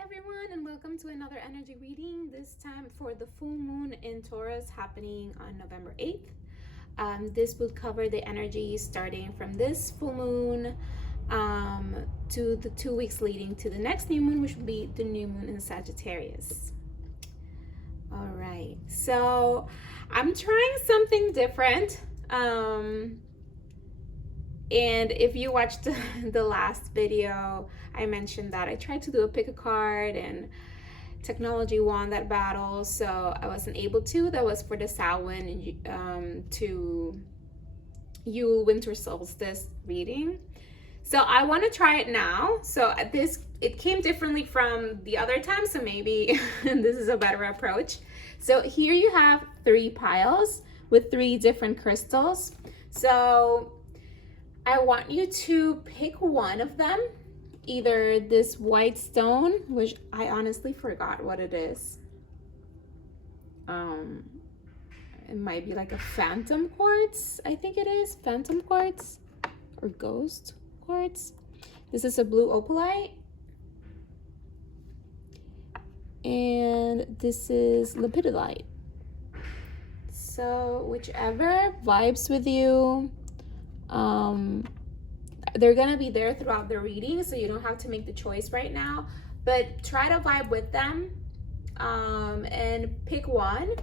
everyone, and welcome to another energy reading, this time for the full moon in Taurus happening on November 8th. This will cover the energy starting from this full moon to the 2 weeks leading to the next new moon, which will be the new moon in Sagittarius. All right, so I'm trying something different. And if you watched the last video, I mentioned that I tried to do a pick a card and technology won that battle, so I wasn't able to. That was for the Samhain to Yule winter solstice reading. So I want to try it now. So it came differently from the other time, so maybe this is a better approach. So here you have 3 piles with 3 different crystals. So I want you to pick one of them, either this white stone, which I honestly forgot what it is. It might be like a phantom quartz, I think it is, phantom quartz or ghost quartz. This is a blue opalite. And this is Lepidolite. So whichever vibes with you. They're gonna be there throughout the reading, so you don't have to make the choice right now, but try to vibe with them and pick one.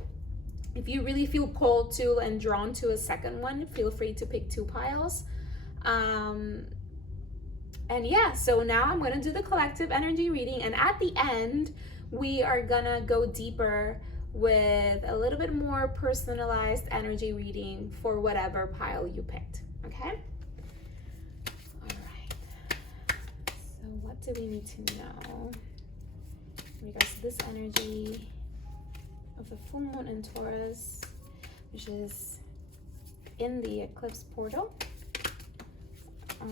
If you really feel called to and drawn to a second one, feel free to pick 2 piles. And yeah, so now I'm gonna do the collective energy reading, and at the end we are gonna go deeper with a little bit more personalized energy reading for whatever pile you picked. Okay? All right. So what do we need to know in regards to this energy of the full moon in Taurus, which is in the eclipse portal? I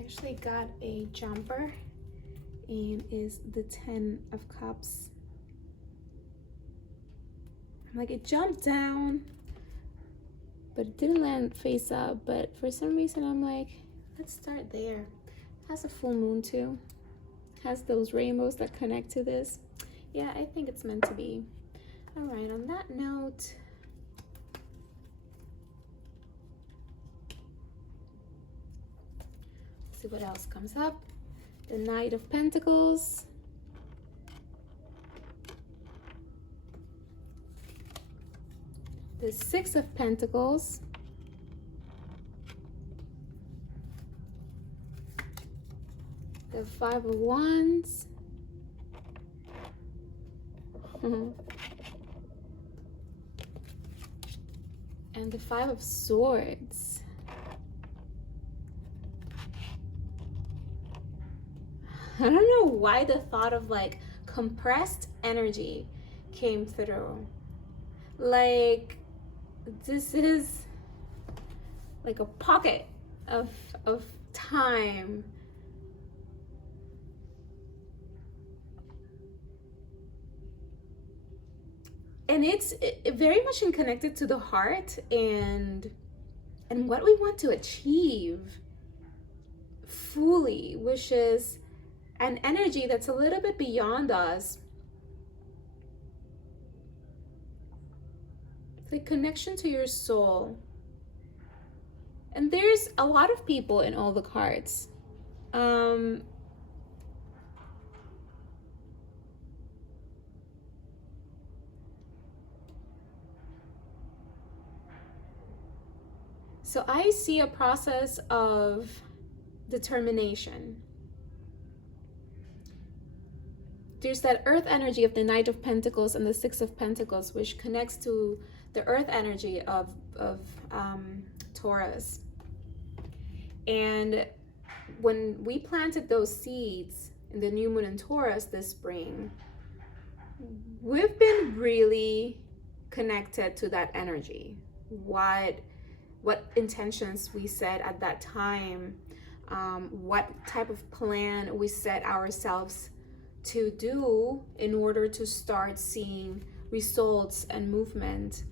actually got a jumper, and is the 10 of Cups. I'm like, it jumped down, but it didn't land face up. But for some reason, I'm like, let's start there. It has a full moon too. It has those rainbows that connect to this. Yeah, I think it's meant to be. All right, on that note, let's see what else comes up. The Knight of Pentacles. The 6 of Pentacles. The 5 of Wands. And the 5 of Swords. I don't know why the thought of like compressed energy came through. Like, this is like a pocket of time. And it's very much connected to the heart and what we want to achieve fully, which is an energy that's a little bit beyond us. It's like connection to your soul. And there's a lot of people in all the cards. So I see a process of determination. There's that earth energy of the Knight of Pentacles and the 6 of Pentacles, which connects to the earth energy of Taurus. And when we planted those seeds in the new moon in Taurus this spring, we've been really connected to that energy. What intentions we set at that time, what type of plan we set ourselves to do in order to start seeing results and movement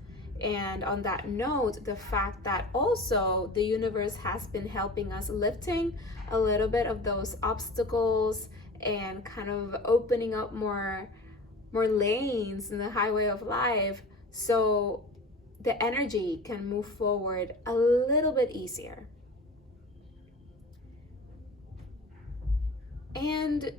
And on that note, the fact that also the universe has been helping us lifting a little bit of those obstacles and kind of opening up more lanes in the highway of life, so the energy can move forward a little bit easier. And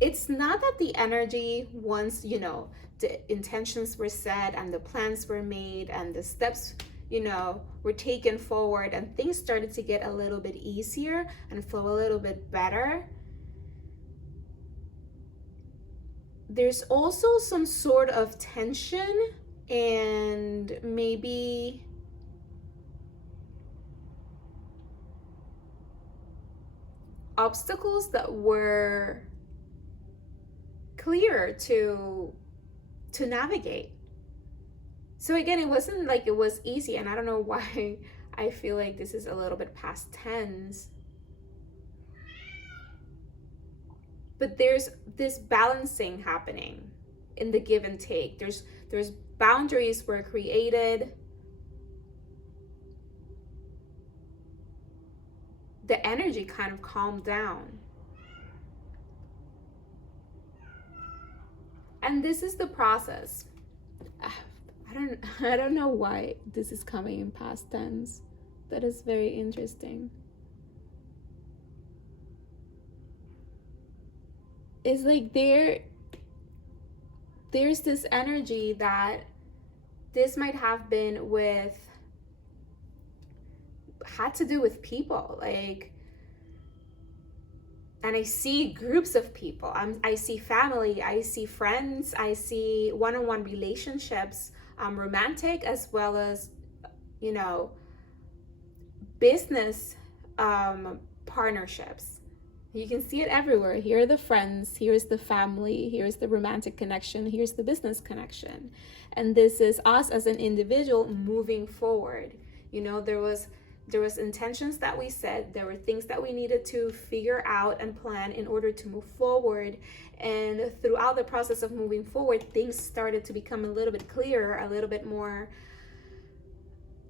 it's not that the energy, once, you know, the intentions were set and the plans were made and the steps, you know, were taken forward and things started to get a little bit easier and flow a little bit better. There's also some sort of tension and maybe obstacles that were clear to navigate. So again, it wasn't like it was easy, and I don't know why I feel like this is a little bit past tense. But there's this balancing happening in the give and take. There's boundaries were created. The energy kind of calmed down. And this is the process. I don't know why this is coming in past tense. That is very interesting. It's like there's this energy that this might have been had to do with people, like, and I see groups of people. I see family, I see friends, I see one-on-one relationships, romantic as well as, you know, business partnerships. You can see it everywhere. Here are the friends, here's the family, here's the romantic connection, here's the business connection. And this is us as an individual moving forward. You know, there was intentions that we set, there were things that we needed to figure out and plan in order to move forward. And throughout the process of moving forward, things started to become a little bit clearer, a little bit more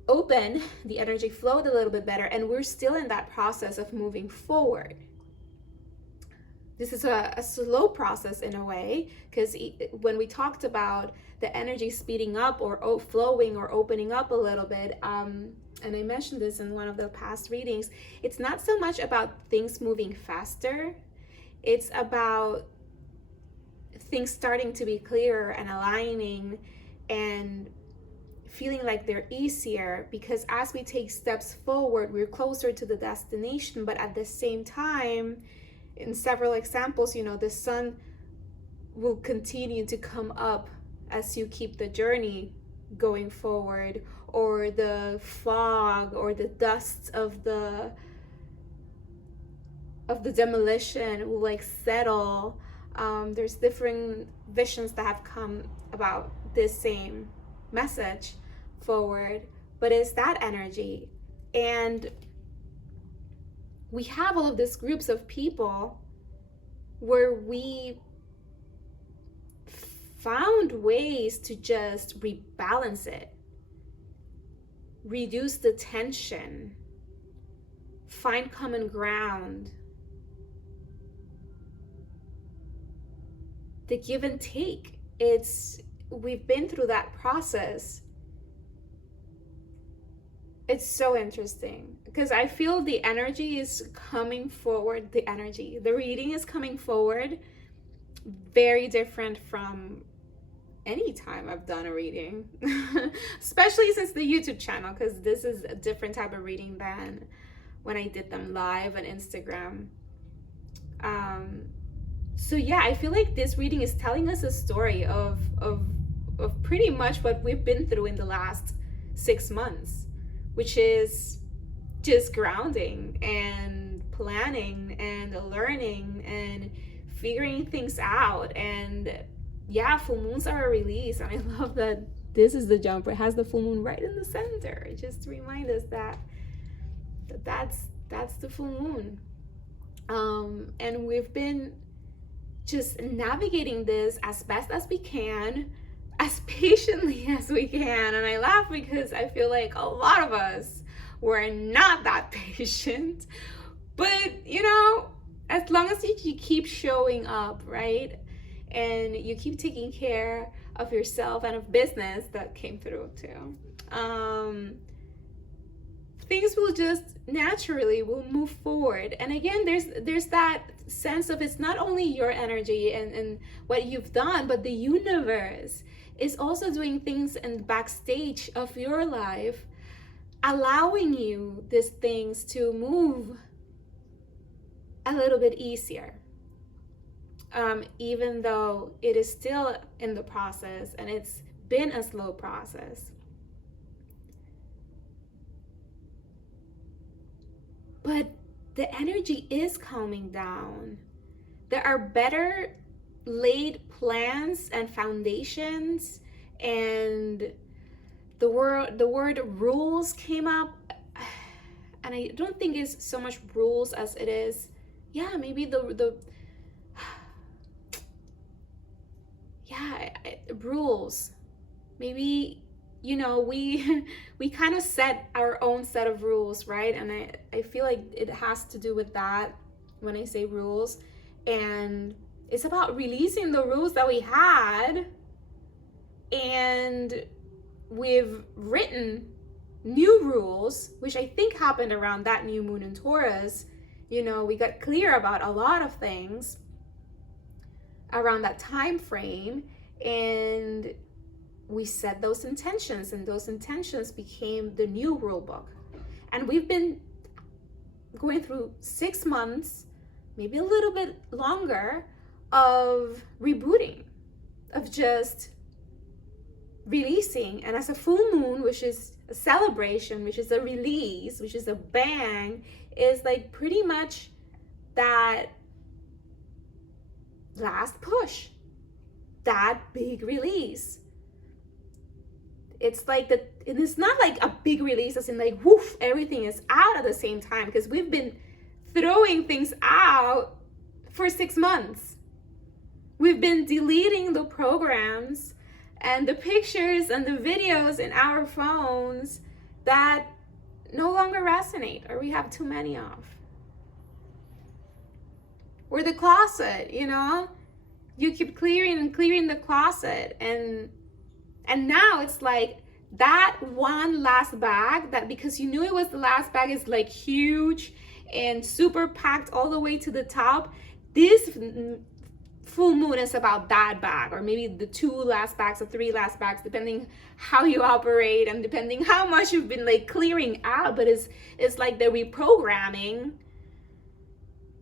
open. The energy flowed a little bit better, and we're still in that process of moving forward. This is a slow process in a way, because when we talked about the energy speeding up or flowing or opening up a little bit, and I mentioned this in one of the past readings, it's not so much about things moving faster. It's about things starting to be clearer and aligning and feeling like they're easier, because as we take steps forward, we're closer to the destination. But at the same time, in several examples, you know, the sun will continue to come up as you keep the journey going forward, or the fog or the dust of the demolition will like settle. There's different visions that have come about this same message forward, but it's that energy. And we have all of these groups of people where we found ways to just rebalance it, reduce the tension, find common ground. The give and take, we've been through that process. It's so interesting because I feel the energy is coming forward. The reading is coming forward very different from any time I've done a reading, especially since the YouTube channel, because this is a different type of reading than when I did them live on Instagram. So yeah, I feel like this reading is telling us a story of pretty much what we've been through in the last 6 months, which is just grounding and planning and learning and figuring things out. And yeah, full moons are a release, and I love that this is the jumper. It has the full moon right in the center, just to remind us that that's the full moon. And we've been just navigating this as best as we can. as patiently as we can. And I laugh because I feel like a lot of us were not that patient. But, you know, as long as you keep showing up, right? And you keep taking care of yourself and of business, that came through too. Things will just naturally will move forward. And again, there's that sense of, it's not only your energy and what you've done, but the universe is also doing things in the backstage of your life, allowing you these things to move a little bit easier, even though it is still in the process and it's been a slow process. But the energy is calming down. There are better laid plans and foundations, and the word rules came up, and I don't think it's so much rules as it is, yeah, maybe the rules. Maybe, you know, we kind of set our own set of rules, right? And I feel like it has to do with that when I say rules. And it's about releasing the rules that we had, and we've written new rules, which I think happened around that new moon in Taurus. You know, we got clear about a lot of things around that time frame, and we set those intentions, and those intentions became the new rule book. And we've been going through 6 months, maybe a little bit longer, of rebooting, of just releasing. And as a full moon, which is a celebration, which is a release, which is a bang, is like pretty much that last push, that big release. It's like that, and it's not like a big release as in like woof, everything is out at the same time, because we've been throwing things out for 6 months. We've been deleting the programs and the pictures and the videos in our phones that no longer resonate or we have too many of. Or the closet, you know, you keep clearing and clearing the closet, and now it's like that one last bag, that because you knew it was the last bag, is like huge and super packed all the way to the top. This full moon is about that bag, or maybe the 2 last bags or 3 last bags, depending how you operate and depending how much you've been like clearing out. But it's like the reprogramming.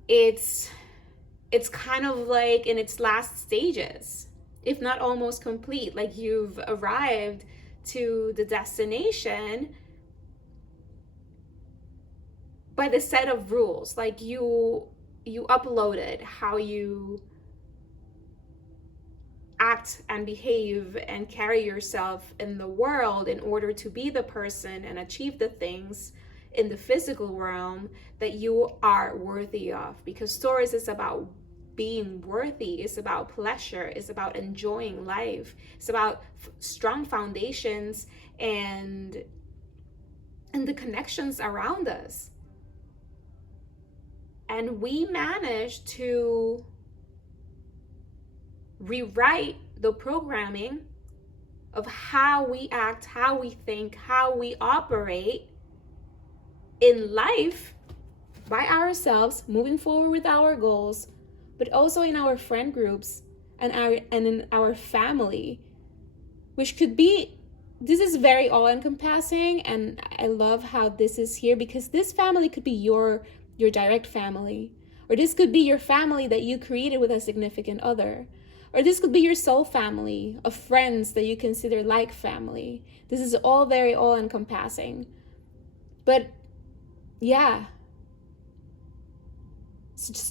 It's kind of like in its last stages, if not almost complete. Like you've arrived to the destination by the set of rules. Like you uploaded how you act and behave and carry yourself in the world in order to be the person and achieve the things in the physical realm that you are worthy of. Because Taurus is about being worthy, it's about pleasure, it's about enjoying life, it's about strong foundations and the connections around us. And we managed to rewrite the programming of how we act, how we think, how we operate in life by ourselves, moving forward with our goals, but also in our friend groups and in our family, which could be, this is very all-encompassing. And I love how this is here, because this family could be your direct family, or this could be your family that you created with a significant other, or this could be your soul family of friends that you consider like family. This is all very all-encompassing. But yeah,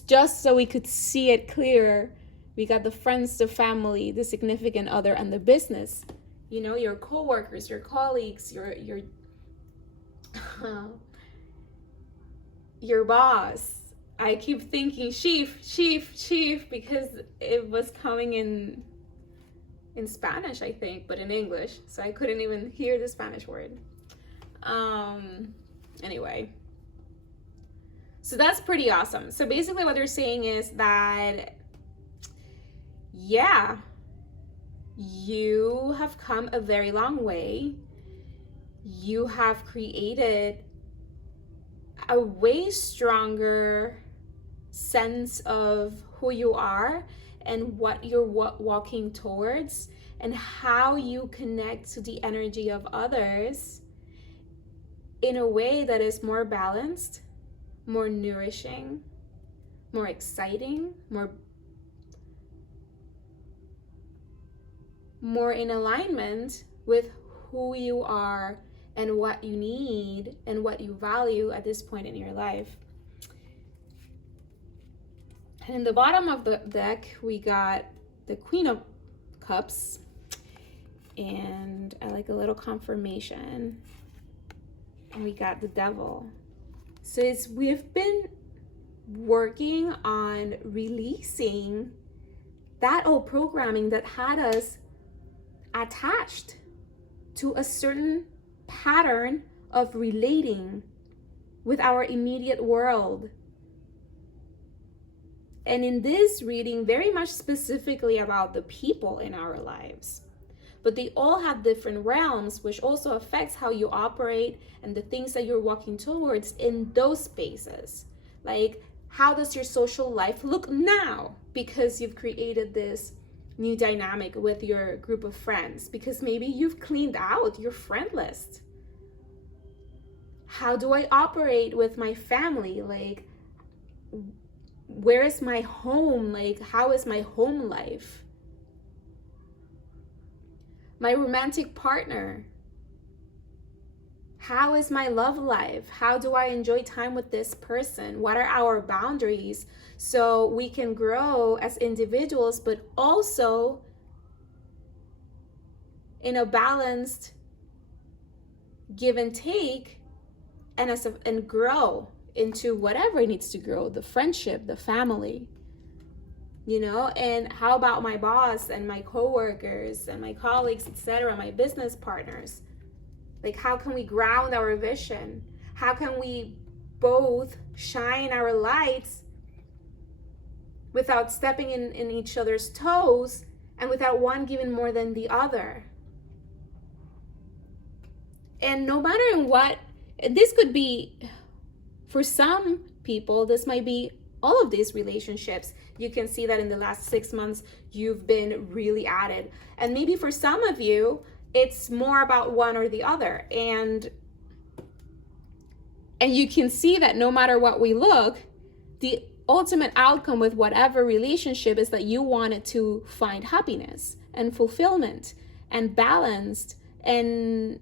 just so we could see it clearer, we got the friends, the family, the significant other, and the business. You know, your coworkers, your colleagues, your boss. I keep thinking chief, because it was coming in in Spanish, I think, but in English. So I couldn't even hear the Spanish word. Anyway. So that's pretty awesome. So basically what they're saying is that, yeah, you have come a very long way. You have created a way stronger sense of who you are and what you're walking towards, and how you connect to the energy of others in a way that is more balanced, more nourishing, more exciting, more in alignment with who you are and what you need and what you value at this point in your life. And in the bottom of the deck, we got the Queen of Cups, and I like a little confirmation. And we got the Devil. So we've been working on releasing that old programming that had us attached to a certain pattern of relating with our immediate world. And in this reading, very much specifically about the people in our lives. But they all have different realms, which also affects how you operate and the things that you're walking towards in those spaces. Like, how does your social life look now? Because you've created this new dynamic with your group of friends. Because maybe you've cleaned out your friend list. How do I operate with my family? Like, where is my home? Like, how is my home life? My romantic partner. How is my love life? How do I enjoy time with this person? What are our boundaries so we can grow as individuals, but also in a balanced give and take, and grow into whatever needs to grow, the friendship, the family, you know? And how about my boss and my coworkers and my colleagues, etc., my business partners? Like, how can we ground our vision? How can we both shine our lights without stepping in each other's toes and without one giving more than the other? And no matter what, this could be, for some people, this might be all of these relationships. You can see that in the last 6 months, you've been really at it. And maybe for some of you, it's more about one or the other. And you can see that no matter what we look, the ultimate outcome with whatever relationship is that you wanted to find happiness and fulfillment and balanced and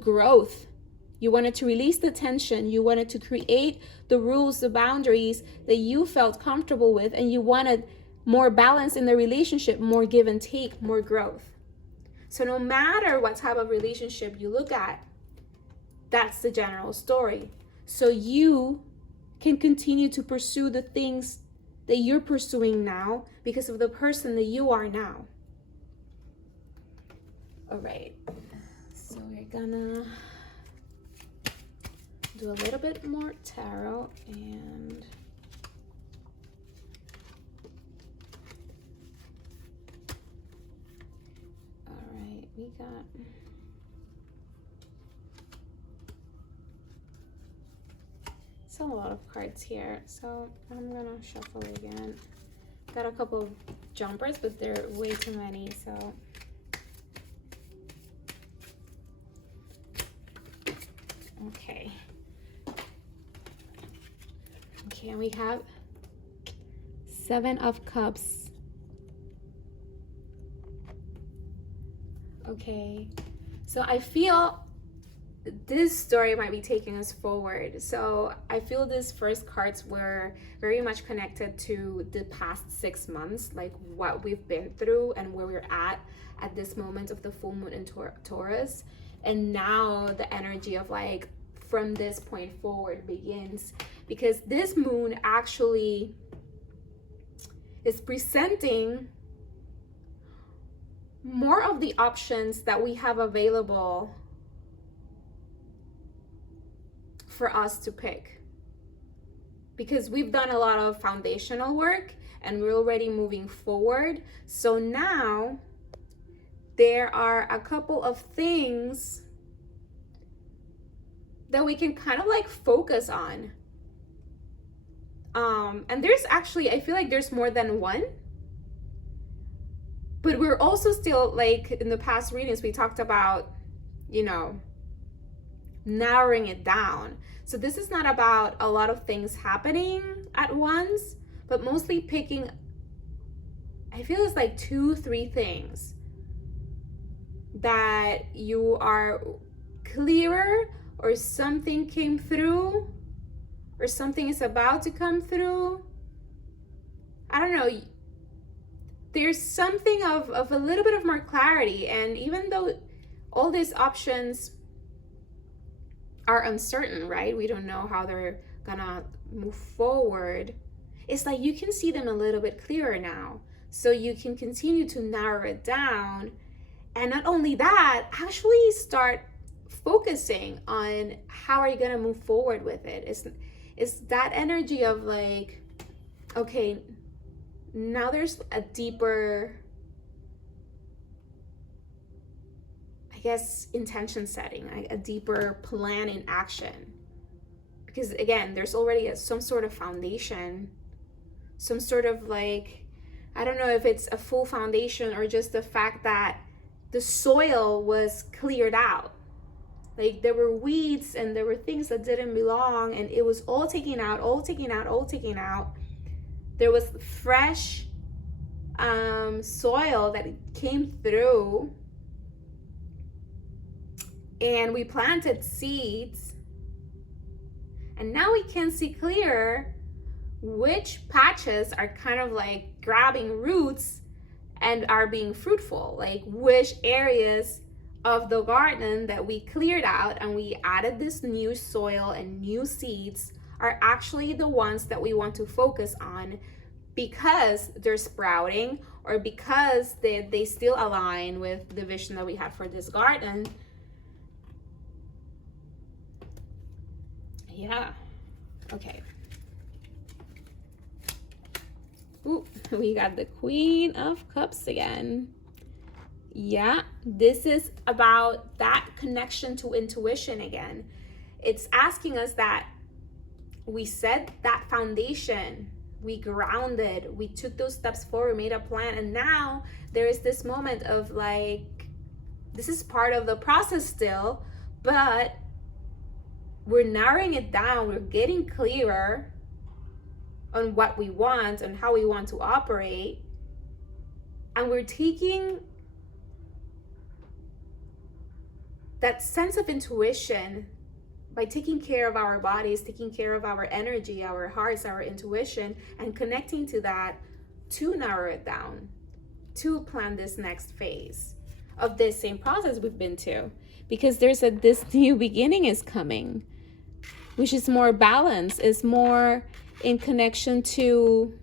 growth. You wanted to release the tension. You wanted to create the rules, the boundaries that you felt comfortable with, and you wanted more balance in the relationship, more give and take, more growth. So no matter what type of relationship you look at, that's the general story. So you can continue to pursue the things that you're pursuing now because of the person that you are now. All right, so we're gonna do a little bit more tarot, and all right, we got a lot of cards here, so I'm gonna shuffle again. Got a couple of jumpers, but they're way too many, so okay, and we have 7 of Cups. Okay, so I feel this story might be taking us forward. So I feel these first cards were very much connected to the past 6 months, like what we've been through and where we're at this moment of the full moon in Taurus. And now the energy of like from this point forward begins, because this moon actually is presenting more of the options that we have available for us to pick, because we've done a lot of foundational work and we're already moving forward. So now there are a couple of things that we can kind of like focus on. And there's actually, I feel like there's more than one, but we're also still, like in the past readings, we talked about, you know, narrowing it down. So this is not about a lot of things happening at once, but mostly picking, I feel it's like 2-3 things that you are clearer, or something came through, or something is about to come through. I don't know. There's something of a little bit of more clarity. And even though all these options are uncertain, right? We don't know how they're gonna move forward. It's like you can see them a little bit clearer now. So you can continue to narrow it down. And not only that, actually start focusing on how are you gonna move forward with it. It's that energy of like, okay, now there's a deeper, I guess, intention setting, a deeper plan in action. Because again, there's already some sort of foundation, some sort of like, I don't know if it's a full foundation or just the fact that the soil was cleared out. Like there were weeds and there were things that didn't belong, and it was all taken out, all taken out, all taken out. There was fresh soil that came through, and we planted seeds, and now we can see clear which patches are kind of like grabbing roots and are being fruitful, like which areas of the garden that we cleared out and we added this new soil and new seeds are actually the ones that we want to focus on, because they're sprouting, or because they still align with the vision that we had for this garden. Yeah. Okay. Ooh, we got the Queen of Cups again. Yeah, this is about that connection to intuition again. It's asking us that we set that foundation, we grounded, we took those steps forward, made a plan, and now there is this moment of like, this is part of the process still, but we're narrowing it down, we're getting clearer on what we want and how we want to operate, and we're taking that sense of intuition by taking care of our bodies, taking care of our energy, our hearts, our intuition, and connecting to that to narrow it down, to plan this next phase of this same process we've been to. Because this new beginning is coming, which is more balanced, is more in connection to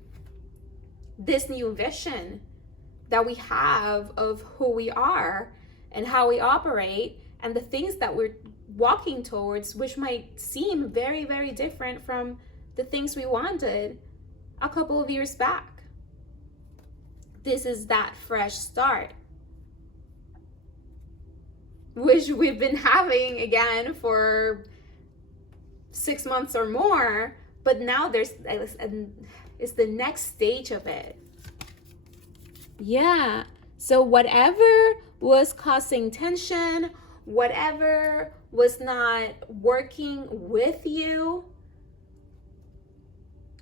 this new vision that we have of who we are and how we operate, and the things that we're walking towards, which might seem very, very different from the things we wanted a couple of years back. This is that fresh start, which we've been having again for 6 months or more, but now it's the next stage of it. Yeah, so whatever was causing tension, whatever was not working with you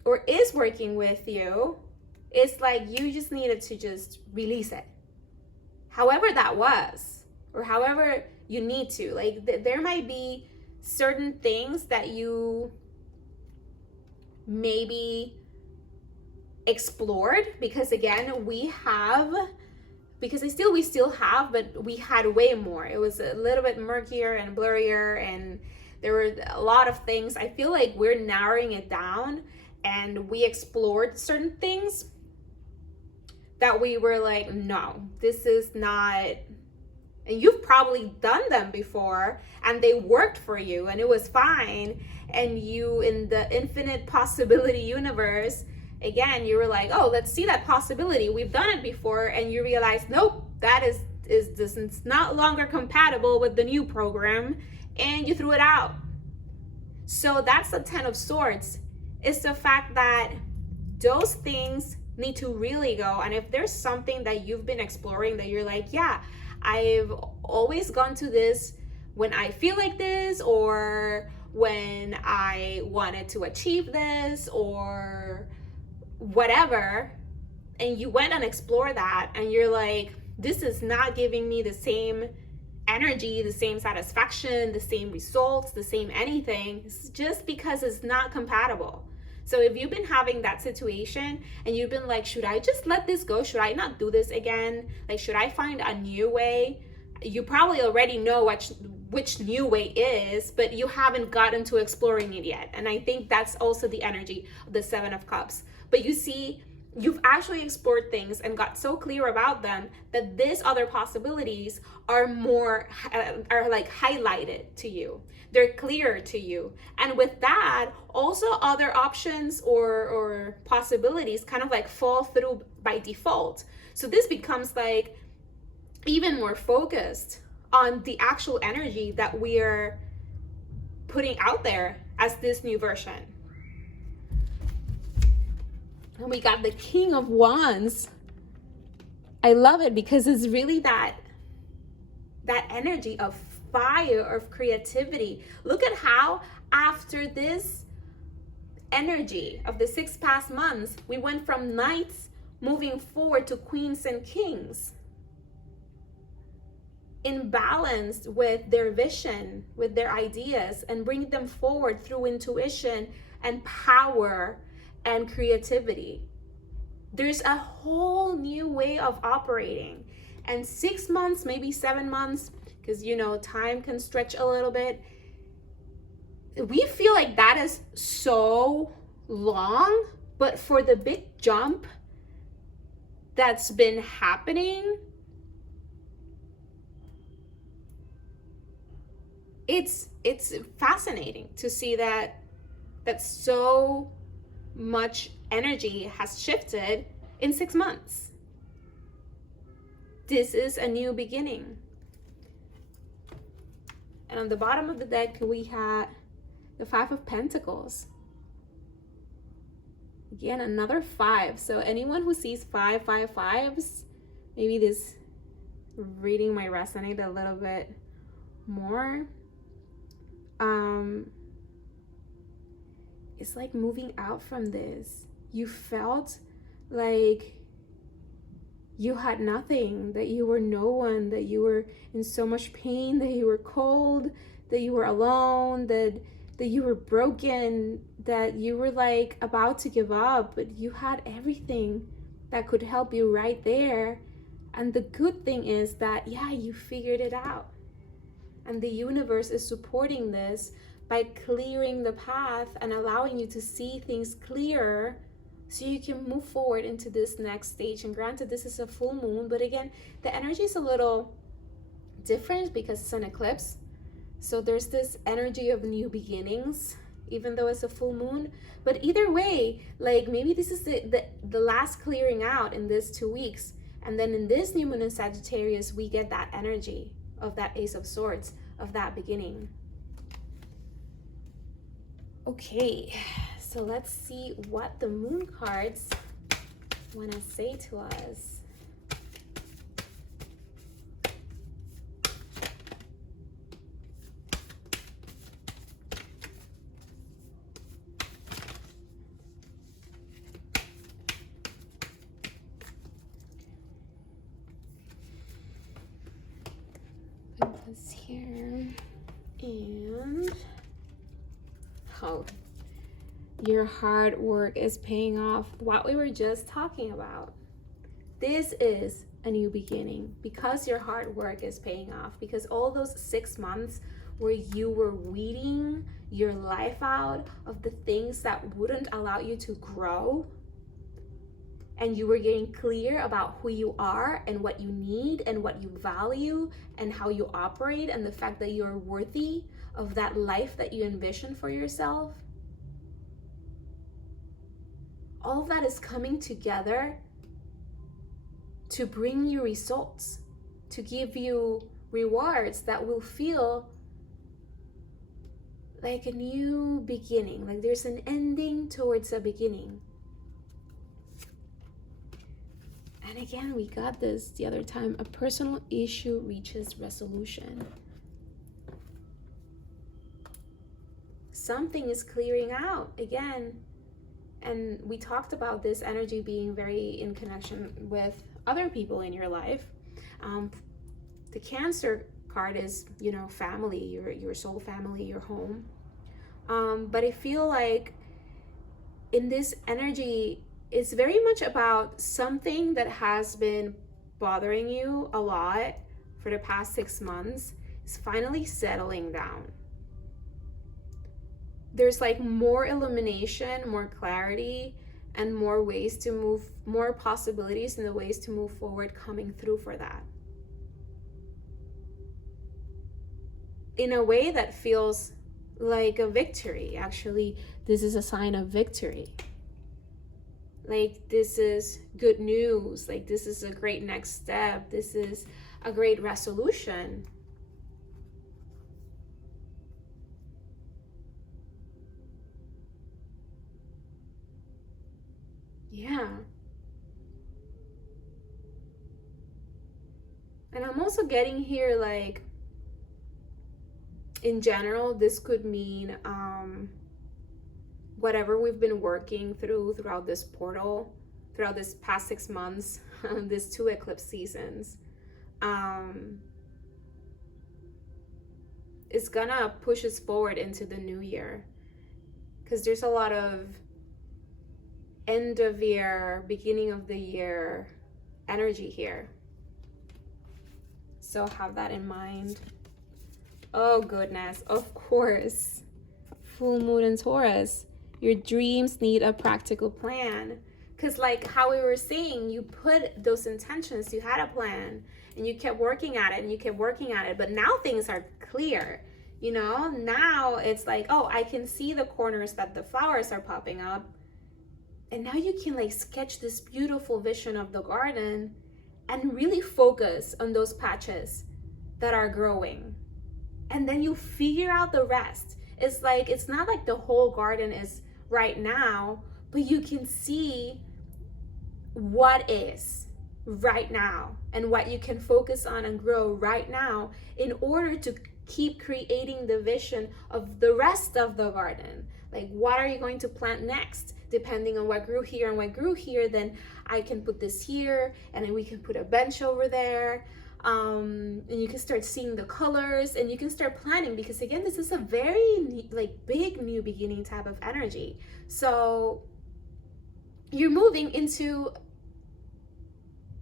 or is working with you, it's like you just needed to just release it. However that was, or however you need to. Like there might be certain things that you maybe explored, because again, we still have, but we had way more. It was a little bit murkier and blurrier, and there were a lot of things. I feel like we're narrowing it down, and we explored certain things, that we were like, no, this is not. And you've probably done them before and they worked for you and it was fine. And you, in the infinite possibility universe, again, you were like, oh, let's see that possibility. We've done it before. And you realize, nope, that is this is not longer compatible with the new program. And you threw it out. So that's the 10 of Swords. It's the fact that those things need to really go. And if there's something that you've been exploring that you're like, yeah, I've always gone to this when I feel like this, or when I wanted to achieve this, or whatever, and you went and explored that, and you're like, this is not giving me the same energy, the same satisfaction, the same results, the same anything, it's just because it's not compatible. So if you've been having that situation and you've been like, should I just let this go? Should I not do this again? Like, should I find a new way? You probably already know which new way is, but you haven't gotten to exploring it yet. And I think that's also the energy of the 7 of Cups. But you see, you've actually explored things and got so clear about them that these other possibilities are like highlighted to you. They're clearer to you. And with that, also other options or possibilities kind of like fall through by default. So this becomes like even more focused on the actual energy that we're putting out there as this new version. And we got the King of Wands. I love it because it's really that energy of fire, of creativity. Look at how after this energy of the 6 past months, we went from Knights moving forward to Queens and Kings. In balance with their vision, with their ideas, and bring them forward through intuition and power and creativity. There's a whole new way of operating. And 6 months, maybe 7 months, because you know time can stretch a little bit, we feel like that is so long, but for the big jump that's been happening, it's fascinating to see that so much energy has shifted in 6 months. This is a new beginning. And on the bottom of the deck, we had the 5 of Pentacles. Again, another 5. So anyone who sees 5, 5, 5s, maybe this reading might resonate a little bit more. It's like moving out from this. You felt like you had nothing, that you were no one, that you were in so much pain, that you were cold, that you were alone, that you were broken, that you were like about to give up, but you had everything that could help you right there. And the good thing is that, yeah, you figured it out. And the universe is supporting this by clearing the path and allowing you to see things clearer so you can move forward into this next stage. And granted, this is a full moon, but again, the energy is a little different because it's an eclipse. So there's this energy of new beginnings, even though it's a full moon. But either way, like maybe this is the last clearing out in this 2 weeks. And then in this new moon in Sagittarius, we get that energy of that Ace of Swords, of that beginning. Okay, so let's see what the moon cards want to say to us. Put this here, and oh, your hard work is paying off. What we were just talking about. This is a new beginning because your hard work is paying off, because all those 6 months where you were weeding your life out of the things that wouldn't allow you to grow and you were getting clear about who you are and what you need and what you value and how you operate and the fact that you're worthy of that life that you envision for yourself, all of that is coming together to bring you results, to give you rewards that will feel like a new beginning, like there's an ending towards a beginning. And again, we got this the other time. A personal issue reaches resolution. Something is clearing out again. And we talked about this energy being very in connection with other people in your life. The Cancer card is, you know, family, your soul family, your home. But I feel like in this energy, it's very much about something that has been bothering you a lot for the past 6 months is finally settling down. There's like more illumination, more clarity, and more ways to move, more possibilities and the ways to move forward coming through for that. In a way that feels like a victory. Actually, this is a sign of victory. Like, this is good news. Like, this is a great next step. This is a great resolution. Yeah. And I'm also getting here, like, in general, this could mean whatever we've been working throughout this portal, throughout this past 6 months, these 2 eclipse seasons, is gonna push us forward into the new year. Because there's a lot of end of year, beginning of the year energy here. So have that in mind. Oh goodness, of course. Full moon in Taurus. Your dreams need a practical plan. Because like how we were saying, you put those intentions, you had a plan, and you kept working at it, and you kept working at it. But now things are clear. You know, now it's like, oh, I can see the corners that the flowers are popping up. And now you can like sketch this beautiful vision of the garden and really focus on those patches that are growing. And then you figure out the rest. It's like, it's not like the whole garden is right now, but you can see what is right now and what you can focus on and grow right now in order to keep creating the vision of the rest of the garden. Like, what are you going to plant next? Depending on what grew here and what grew here, then I can put this here, and then we can put a bench over there. And you can start seeing the colors, and you can start planning, because again, this is a very like big new beginning type of energy. So you're moving into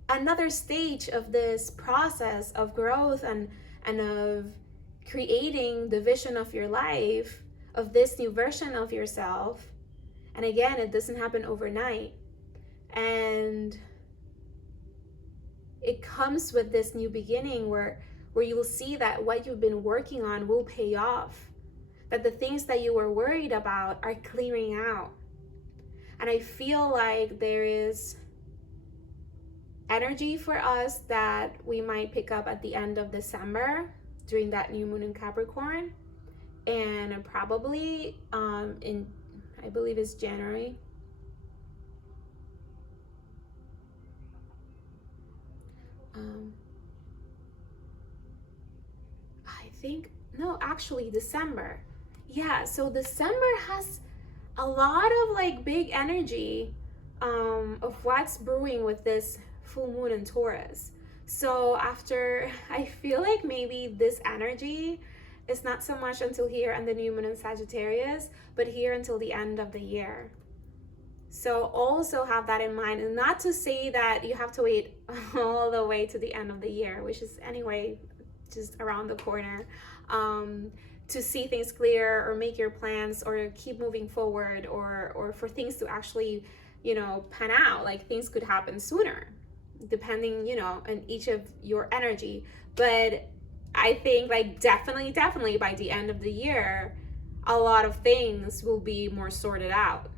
another stage of this process of growth and of creating the vision of your life, of this new version of yourself. And again, it doesn't happen overnight. And it comes with this new beginning where you'll see that what you've been working on will pay off. That the things that you were worried about are clearing out. And I feel like there is energy for us that we might pick up at the end of December during that new moon in Capricorn. And probably in, I believe it's January. I think, no, actually December. Yeah, so December has a lot of like big energy of what's brewing with this full moon in Taurus. So after, I feel like maybe this energy is not so much until here and the new moon in Sagittarius, but here until the end of the year. So also have that in mind, and not to say that you have to wait all the way to the end of the year, which is anyway just around the corner, to see things clear or make your plans or keep moving forward, or for things to actually you know, pan out. Like things could happen sooner, depending, you know, on each of your energy. But I think like definitely by the end of the year, a lot of things will be more sorted out,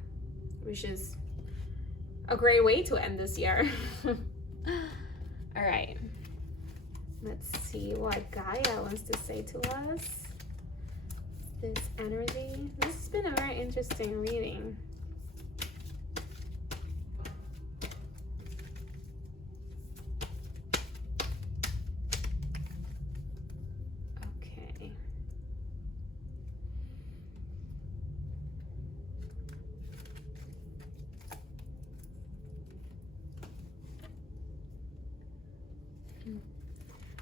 which is a great way to end this year. All right. Let's see what Gaia wants to say to us. This energy. This has been a very interesting reading. Okay.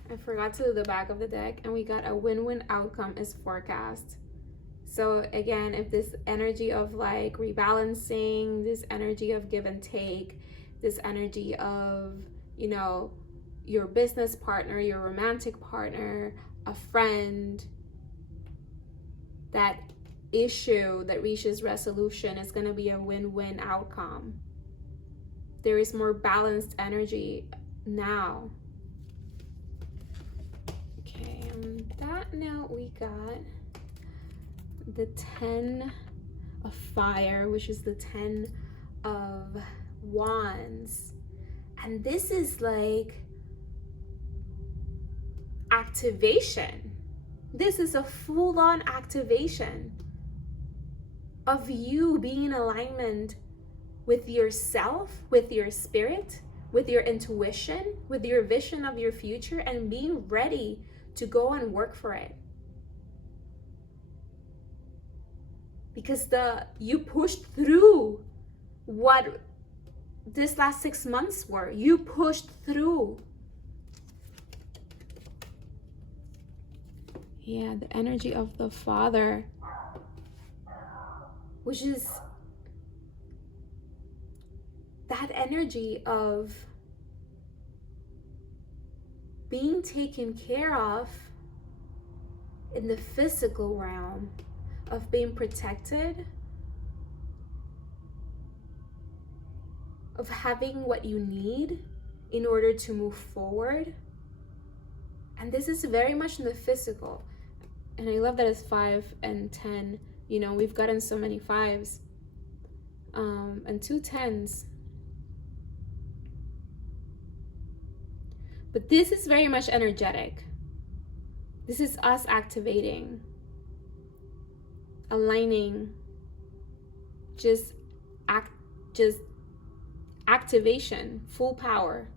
I forgot to do the back of the deck, and we got a win-win outcome is forecast. So again, if this energy of like rebalancing, this energy of give and take, this energy of, you know, your business partner, your romantic partner, a friend, that issue that reaches resolution is going to be a win-win outcome. There is more balanced energy now. Okay, on that note, we got the 10 of fire, which is the 10 of wands. And this is like activation. This is a full-on activation of you being in alignment with yourself, with your spirit, with your intuition, with your vision of your future, and being ready to go and work for it. Because you pushed through what this last 6 months were. You pushed through. Yeah, the energy of the Father, which is that energy of being taken care of in the physical realm, of being protected, of having what you need in order to move forward. And this is very much in the physical. And I love that it's 5 and 10. You know, we've gotten so many 5s and 2 10s. But this is very much energetic. This is us activating, aligning, just activation, full power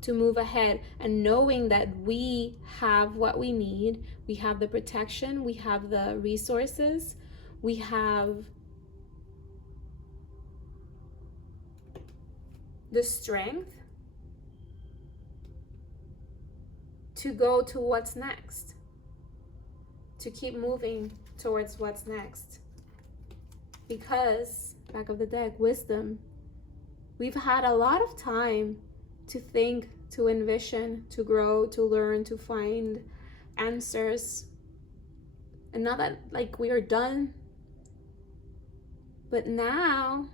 to move ahead, and knowing that we have what we need. We have the protection, we have the resources, we have the strength to go to what's next, to keep moving towards what's next. Because, back of the deck, wisdom. We've had a lot of time to think, to envision, to grow, to learn, to find answers. And not that like we are done, but now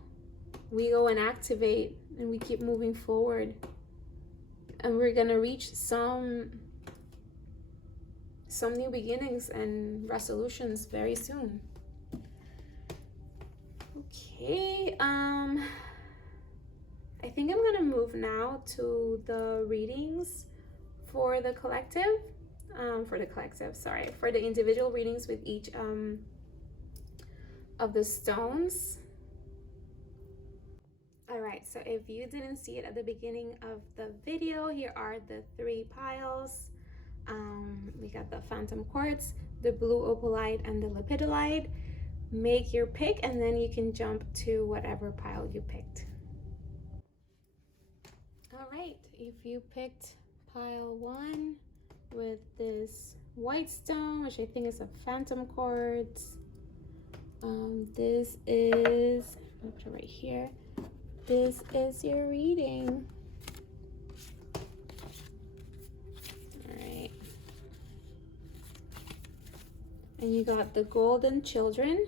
we go and activate and we keep moving forward. And we're gonna reach some new beginnings and resolutions very soon. Okay, I think I'm gonna move now to the readings for the collective, for the individual readings with each of the stones. All right, so if you didn't see it at the beginning of the video, here are the 3 piles. We got the phantom quartz, the blue opalite, and the lepidolite. Make your pick, and then you can jump to whatever pile you picked. All right, if you picked pile 1 with this white stone, which I think is a phantom quartz, this is right here. This is your reading. All right, and you got the golden children,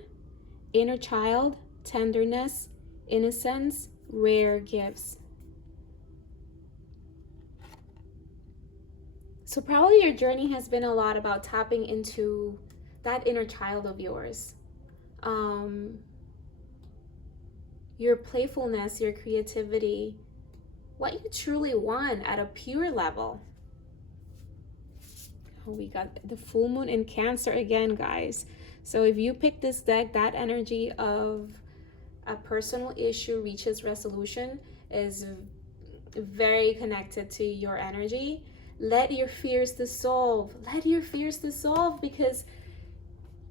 inner child, tenderness, innocence, rare gifts. So probably your journey has been a lot about tapping into that inner child of yours. Your playfulness, your creativity, what you truly want at a pure level. Oh, we got the full moon in Cancer again, guys. So if you pick this deck, that energy of a personal issue reaches resolution is very connected to your energy. Let your fears dissolve. Let your fears dissolve, because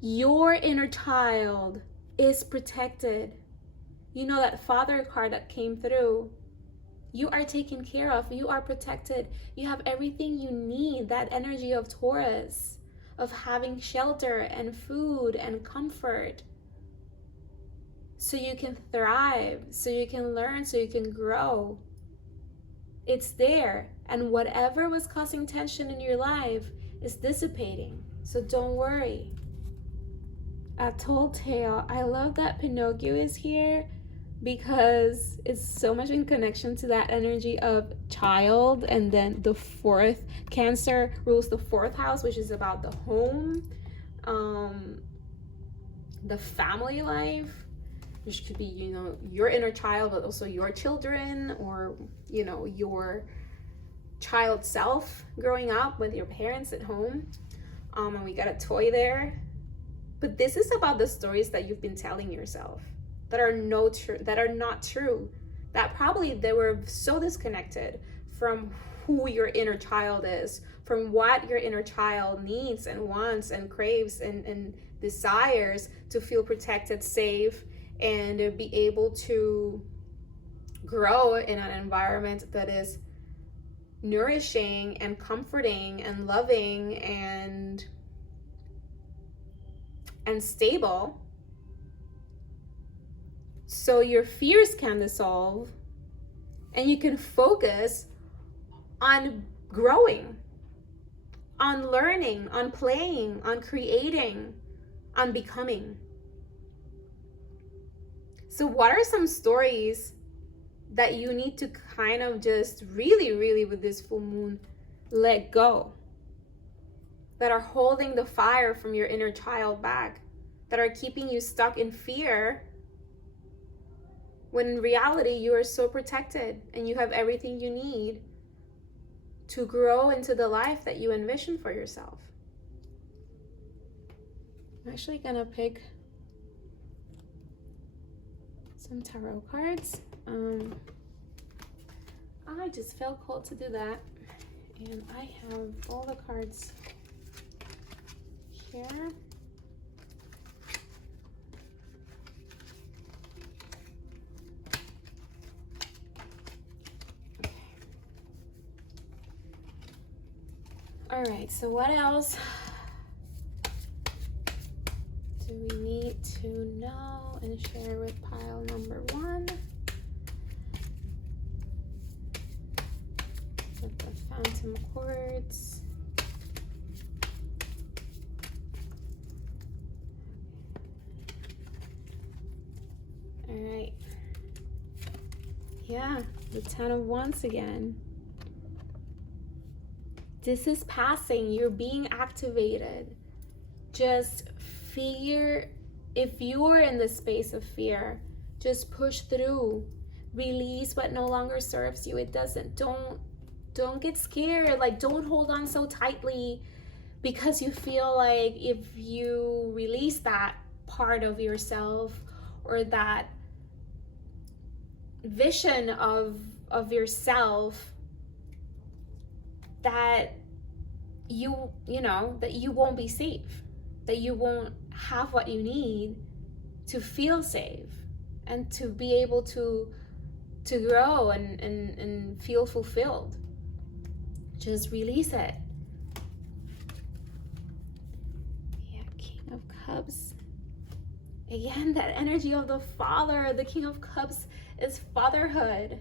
your inner child is protected. You know, that Father card that came through. You are taken care of. You are protected. You have everything you need. That energy of Taurus, of having shelter and food and comfort, so you can thrive, so you can learn, so you can grow. It's there. And whatever was causing tension in your life is dissipating. So don't worry. A Tall Tale. I love that Pinocchio is here, because it's so much in connection to that energy of child. And then the fourth, Cancer rules the fourth house, which is about the home, the family life, which could be, you know, your inner child, but also your children, or, you know, your child self growing up with your parents at home. And we got a toy there. But this is about the stories that you've been telling yourself that are not true, that probably they were so disconnected from who your inner child is, from what your inner child needs and wants and craves and desires to feel protected, safe, and be able to grow in an environment that is nourishing and comforting and loving and stable. So your fears can dissolve and you can focus on growing, on learning, on playing, on creating, on becoming. So what are some stories that you need to kind of just really with this full moon let go, that are holding the fire from your inner child back, that are keeping you stuck in fear, when in reality you are so protected and you have everything you need to grow into the life that you envision for yourself? I'm actually gonna pick some tarot cards. I just felt called to do that, and I have all the cards here. Okay. All right, so what else do we need to know and share with pile number one? With the Phantom Quartz. All right. Yeah, the Ten of Wands again. This is passing. You're being activated. Just figure, if you're in the space of fear, just push through. Release what no longer serves you. It doesn't. Don't get scared. Like, don't hold on so tightly because you feel like if you release that part of yourself or that vision of yourself, that you know that you won't be safe, that you won't have what you need to feel safe and to be able to grow and feel fulfilled. Just release it. Yeah, King of Cups. Again, that energy of the father. The King of Cups is fatherhood.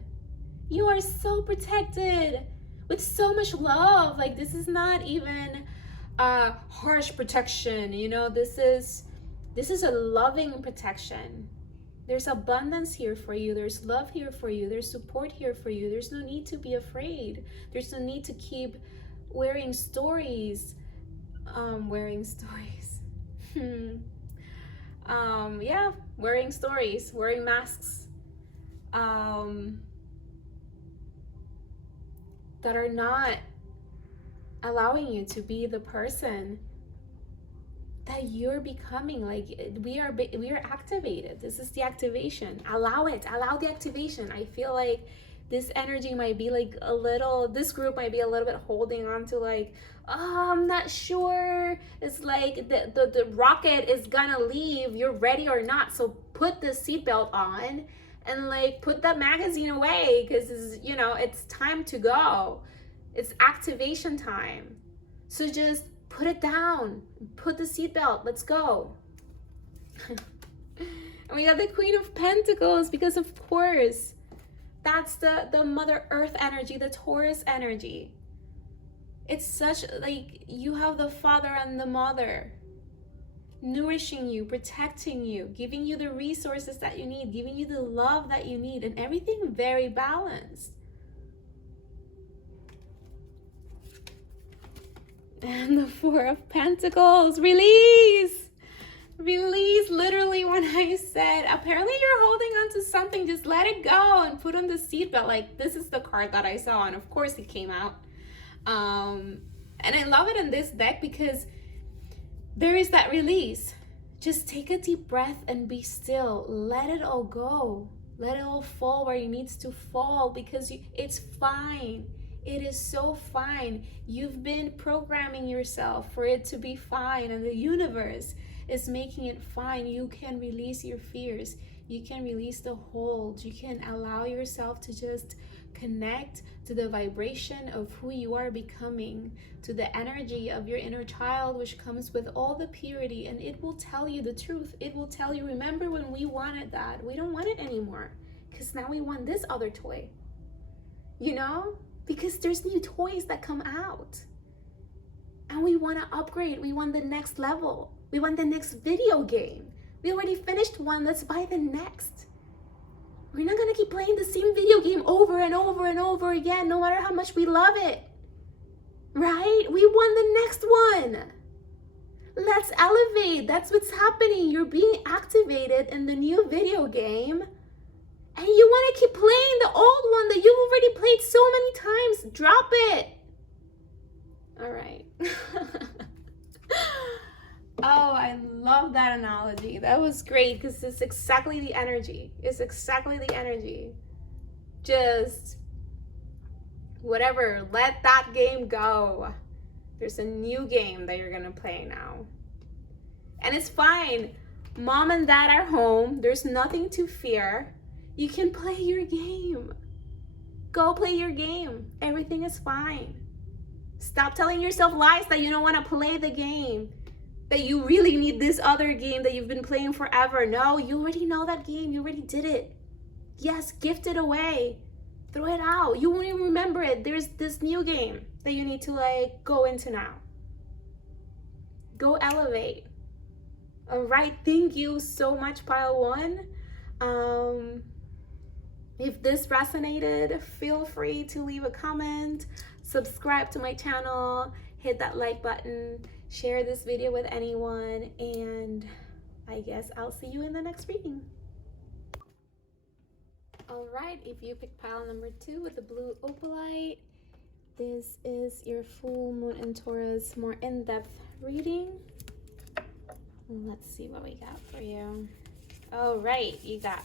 You are so protected with so much love. Like, this is not even harsh protection, you know. This is a loving protection. There's abundance here for you. There's love here for you. There's support here for you. There's no need to be afraid. There's no need to keep wearing stories. Wearing stories. Yeah, wearing stories, wearing masks. That are not allowing you to be the person that you're becoming. Like we are activated. This is the activation. Allow it. Allow the activation. I feel like this energy might be like a little, this group might be a little bit holding on to like, oh, I'm not sure. It's like the rocket is gonna leave. You're ready or not. So put the seatbelt on and like put that magazine away, because you know it's time to go. It's activation time. So just put it down. Put the seatbelt. Let's go. And we got the Queen of Pentacles, because of course that's the Mother Earth energy, the Taurus energy. It's such like you have the father and the mother nourishing you, protecting you, giving you the resources that you need, giving you the love that you need, and everything very balanced. And the Four of Pentacles, release. Release, literally when I said, apparently you're holding on to something, just let it go and put on the seatbelt. Like this is the card that I saw, and of course it came out. And I love it in this deck because there is that release. Just take a deep breath and be still. Let it all go. Let it all fall where it needs to fall, because it's fine. It is so fine. You've been programming yourself for it to be fine, and the universe is making it fine. You can release your fears. You can release the hold. You can allow yourself to just connect to the vibration of who you are becoming, to the energy of your inner child, which comes with all the purity, and it will tell you the truth. It will tell you, remember when we wanted that? We don't want it anymore, because now we want this other toy, you know? Because there's new toys that come out, and we want to upgrade. We want the next level. We want the next video game. We already finished one. Let's buy the next. We're not going to keep playing the same video game over and over and over again, no matter how much we love it. Right? We want the next one. Let's elevate. That's what's happening. You're being activated in the new video game, and you want to keep playing the old one that you've already played so many times. Drop it. All right. Oh, I love that analogy. That was great, because it's exactly the energy. It's exactly the energy. Just whatever, let that game go. There's a new game that you're gonna play now. And it's fine. Mom and dad are home. There's nothing to fear. You can play your game. Go play your game. Everything is fine. Stop telling yourself lies that you don't want to play the game, that you really need this other game that you've been playing forever. No, you already know that game. You already did it. Yes, gift it away. Throw it out. You won't even remember it. There's this new game that you need to like go into now. Go elevate. All right. Thank you so much, Pile 1. If this resonated, feel free to leave a comment, subscribe to my channel, hit that like button, share this video with anyone, and I guess I'll see you in the next reading. All right, if you picked pile number 2 with the blue opalite, this is your full moon in Taurus, more in-depth reading. Let's see what we got for you. All right, you got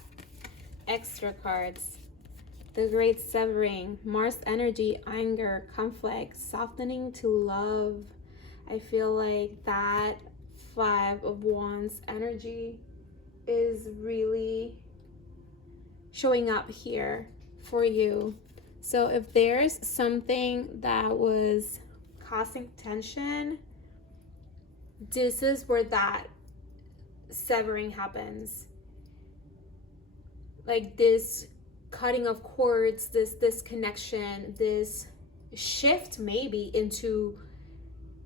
extra cards. The Great Severing, Mars energy, anger, conflict, softening to love. I feel like that 5 of Wands energy is really showing up here for you. So if there's something that was causing tension, this is where that severing happens. Like this cutting of cords, this connection, this shift maybe into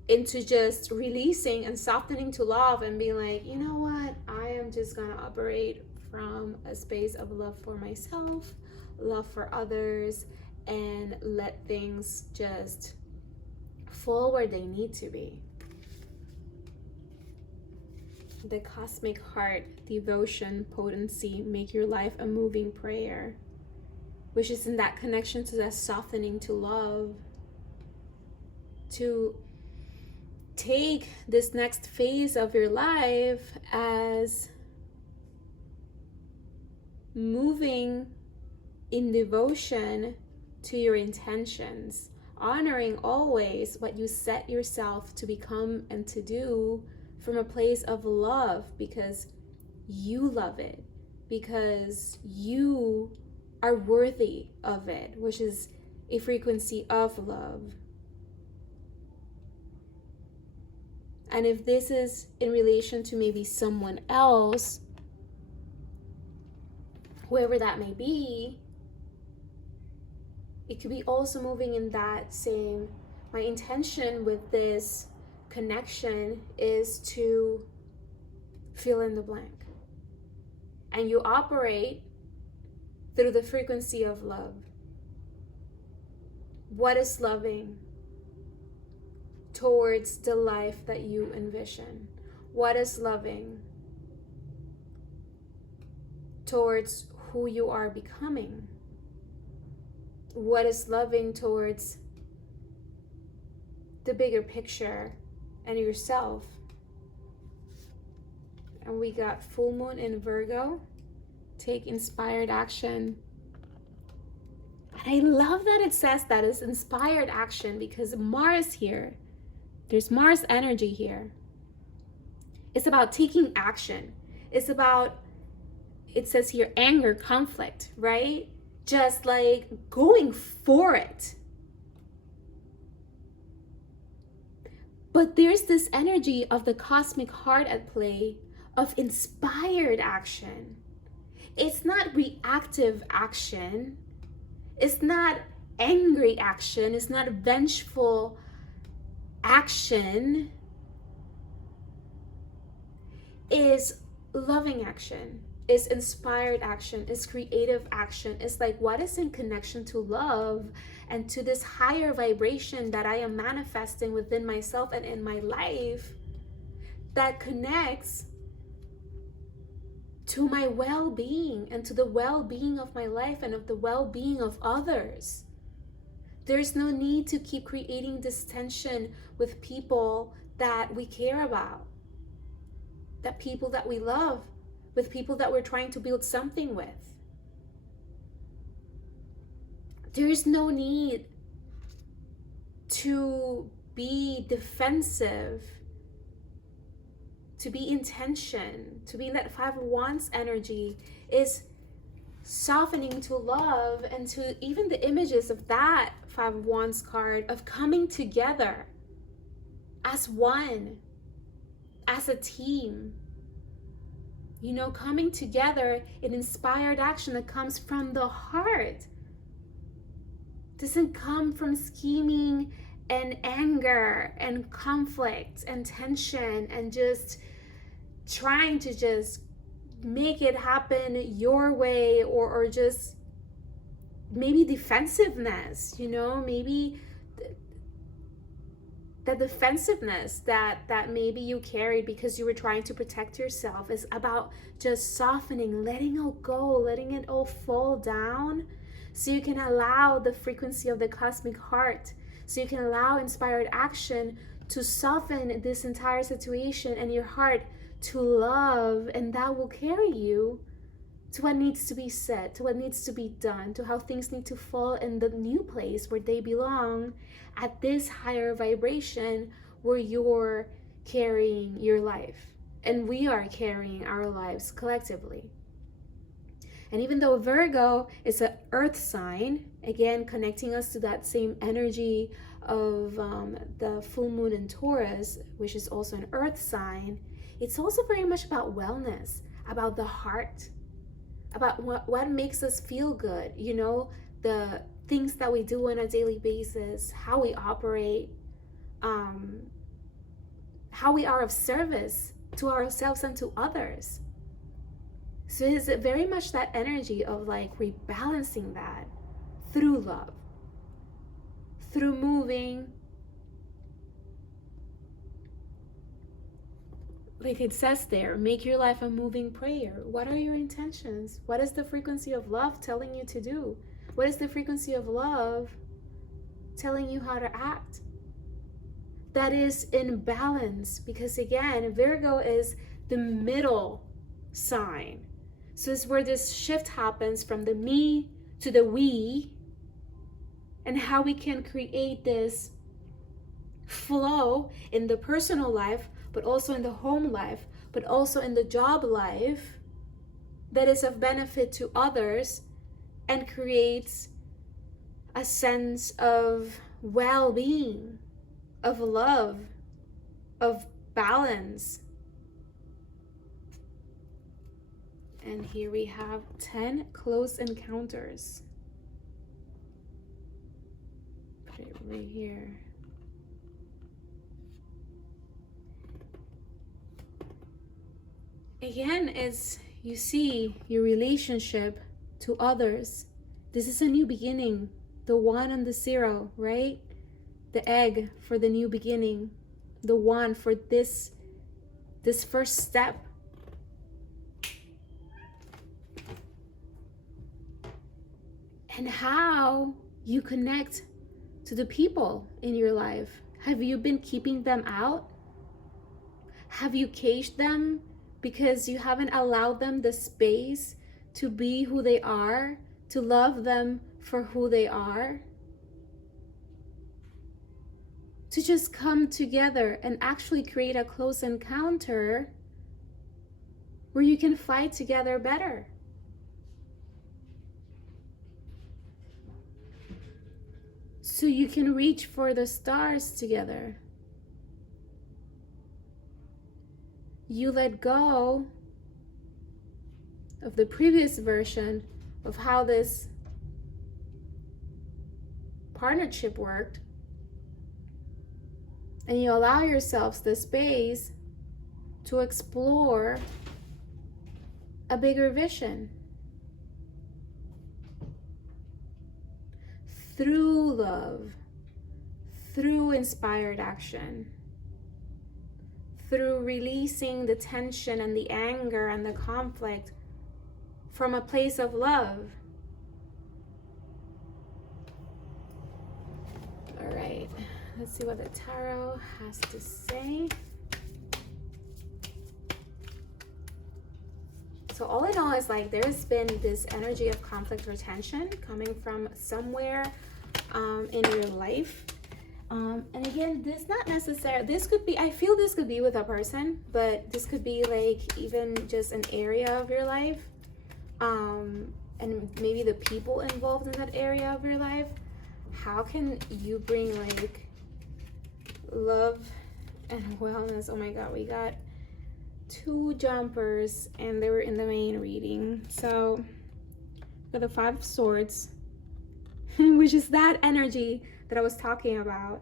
just releasing and softening to love and being like, you know what, I am just gonna operate from a space of love for myself, love for others, and let things just fall where they need to be. The cosmic heart, devotion, potency, make your life a moving prayer, which is in that connection to that softening to love, to take this next phase of your life as moving in devotion to your intentions, honoring always what you set yourself to become and to do from a place of love, because you love it, because you are worthy of it, which is a frequency of love. And if this is in relation to maybe someone else, whoever that may be, it could be also moving in that same, my intention with this connection is to fill in the blank. And you operate through the frequency of love. What is loving towards the life that you envision? What is loving towards who you are becoming? What is loving towards the bigger picture and yourself? And we got full moon in Virgo. Take inspired action. And I love that it says that it's inspired action, because Mars here, there's Mars energy here. It's about taking action. It's about, it says here, anger, conflict, right? Just like going for it. But there's this energy of the cosmic heart at play, of inspired action. It's not reactive action. It's not angry action. It's not vengeful action. It's loving action. It's inspired action. It's creative action. It's like what is in connection to love and to this higher vibration that I am manifesting within myself and in my life, that connects to my well-being and to the well-being of my life and of the well-being of others. There's no need to keep creating this tension with people that we care about, that people that we love, with people that we're trying to build something with. There's no need to be defensive, to be in tension, to be in that Five of Wands energy. Is softening to love, and to even the images of that Five of Wands card of coming together as one, as a team. You know, coming together in inspired action that comes from the heart. Doesn't come from scheming and anger and conflict and tension and just trying to just make it happen your way, or just maybe defensiveness, you know, maybe the defensiveness that maybe you carried because you were trying to protect yourself. Is about just softening, letting it go, letting it all fall down, so you can allow the frequency of the cosmic heart, so you can allow inspired action to soften this entire situation and your heart to love, and that will carry you to what needs to be said, to what needs to be done, to how things need to fall in the new place where they belong, at this higher vibration where you're carrying your life. And we are carrying our lives collectively. And even though Virgo is an earth sign, again, connecting us to that same energy of the full moon in Taurus, which is also an earth sign, it's also very much about wellness, about the heart, about what makes us feel good, you know, the things that we do on a daily basis, how we operate, how we are of service to ourselves and to others. So it's very much that energy of like rebalancing that through love, through moving. Like it says there, make your life a moving prayer. What are your intentions? What is the frequency of love telling you to do? What is the frequency of love telling you how to act? That is in balance, because again, Virgo is the middle sign. So it's where this shift happens from the me to the we, and how we can create this flow in the personal life, but also in the home life, but also in the job life, that is of benefit to others and creates a sense of well-being, of love, of balance. And here we have 10 close encounters. Put it right here. Again, as you see your relationship to others, this is a new beginning. The 1 and the 0, right? The egg for the new beginning. The 1 for this first step. And how you connect to the people in your life. Have you been keeping them out? Have you caged them because you haven't allowed them the space to be who they are, to love them for who they are? To just come together and actually create a close encounter where you can fight together better. So you can reach for the stars together. You let go of the previous version of how this partnership worked, and you allow yourselves the space to explore a bigger vision through love, through inspired action, through releasing the tension and the anger and the conflict from a place of love. All right, let's see what the tarot has to say. So all in all, it's like there's been this energy of conflict or tension coming from somewhere in your life. And again, this not necessarily, this could be, I feel this could be with a person, but this could be like even just an area of your life. And maybe the people involved in that area of your life. How can you bring like love and wellness? Oh my God, we got 2 jumpers and they were in the main reading. So got the 5 of Swords, which is that energy that I was talking about.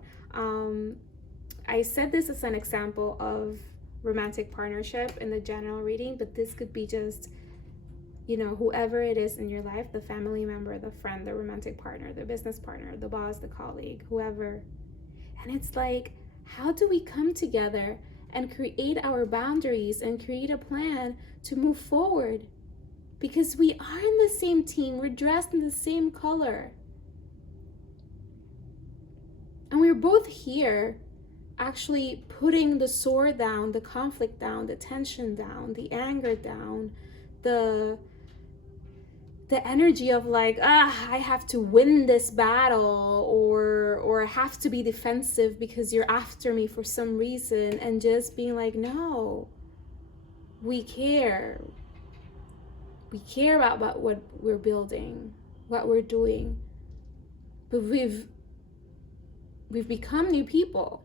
I said this as an example of romantic partnership in the general reading, but this could be just, you know, whoever it is in your life, the family member, the friend, the romantic partner, the business partner, the boss, the colleague, whoever. And it's like, how do we come together and create our boundaries and create a plan to move forward? Because we are in the same team, we're dressed in the same color. And we're both here actually putting the sword down, the conflict down, the tension down, the anger down, the energy of like, I have to win this battle, or I have to be defensive because you're after me for some reason, and just being like, no, we care. We care about what we're building, what we're doing. But we've become new people,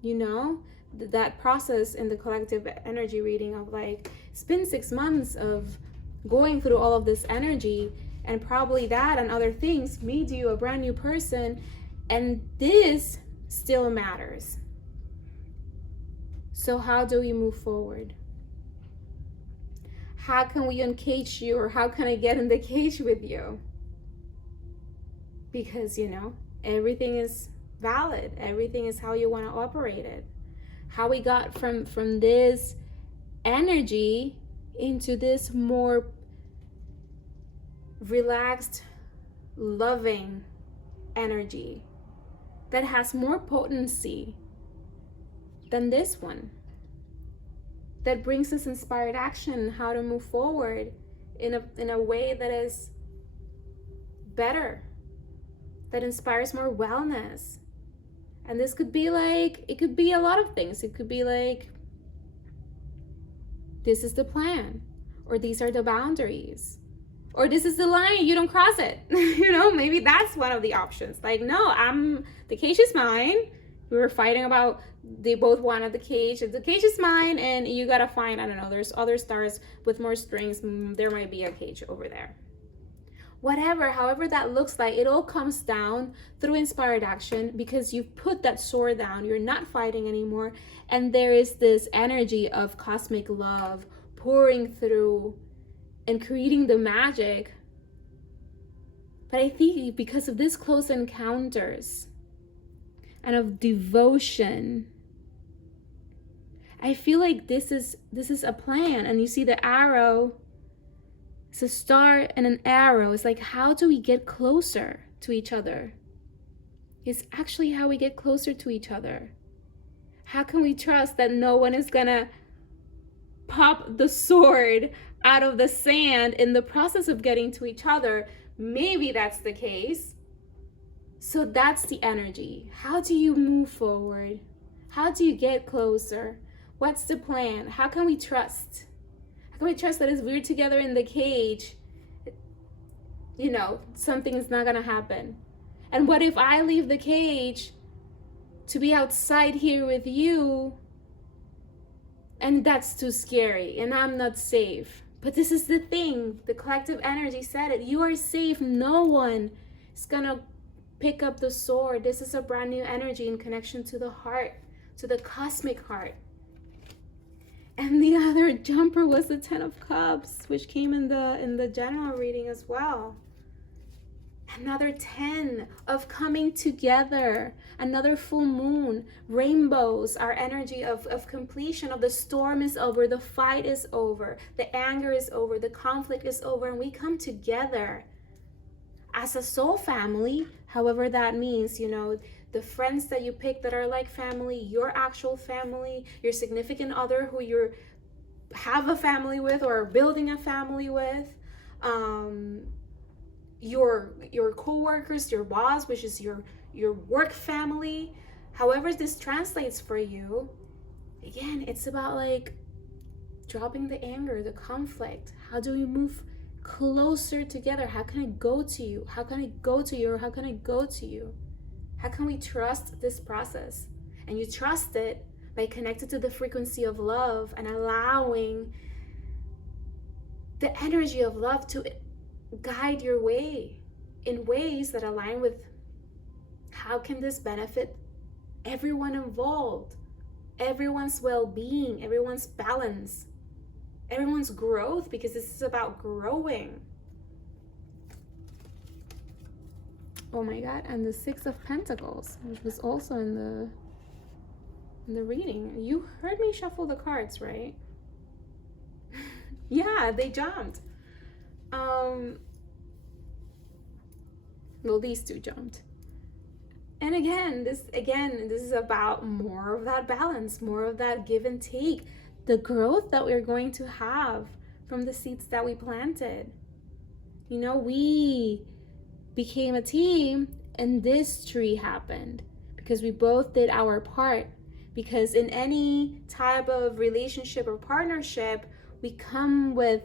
you know? That process in the collective energy reading of like, it's been 6 months of going through all of this energy, and probably that and other things made you a brand new person, and this still matters. So how do we move forward? how can we uncage you, or how can I get in the cage with you? Because, you know, everything is valid. Everything is how you want to operate it. How we got from this energy into this more relaxed, loving energy that has more potency than this one, that brings us inspired action, how to move forward in a way that is better, that inspires more wellness. And this could be like, it could be a lot of things. It could be like, this is the plan, or these are the boundaries, or this is the line, you don't cross it. You know, maybe that's one of the options. Like, no, the cage is mine. We were fighting about, they both wanted the cage is mine, and you gotta find, I don't know, there's other stars with more strings, there might be a cage over there. Whatever, however that looks like, it all comes down through inspired action, because you've put that sword down, you're not fighting anymore, and there is this energy of cosmic love pouring through and creating the magic. But I think because of this close encounters and of devotion, I feel like this is a plan. And you see the arrow, it's a star and an arrow. It's like, how do we get closer to each other? It's actually how we get closer to each other. How can we trust that no one is gonna pop the sword out of the sand in the process of getting to each other? Maybe that's the case. So that's the energy. How do you move forward? How do you get closer? What's the plan? How can we trust? How can we trust that as we're together in the cage, you know, something is not gonna happen? And what if I leave the cage to be outside here with you, and that's too scary, and I'm not safe? But this is the thing, the collective energy said it. You are safe. No one is gonna pick up the sword. This is a brand new energy in connection to the heart, to the cosmic heart. And the other jumper was the 10 of Cups, which came in the general reading as well. Another 10 of coming together, another full moon, rainbows, our energy of completion, of the storm is over, the fight is over, the anger is over, the conflict is over, and we come together as a soul family, however that means, you know, the friends that you pick that are like family, your actual family, your significant other who you have a family with or are building a family with, your co-workers, your boss, which is your work family, however this translates for you. Again, it's about like dropping the anger, the conflict. How do we move closer together? How can I go to you? How can I go to you? Or how can I go to you? How can we trust this process? And you trust it by connecting to the frequency of love and allowing the energy of love to guide your way in ways that align with how can this benefit everyone involved, everyone's well-being, everyone's balance, everyone's growth, because this is about growing. Oh my God, and the 6 of Pentacles, which was also in the reading. You heard me shuffle the cards, right? Yeah, they jumped. Well, these two jumped. And again, this is about more of that balance, more of that give and take, the growth that we're going to have from the seeds that we planted. You know, we became a team, and this tree happened because we both did our part. Because in any type of relationship or partnership, we come with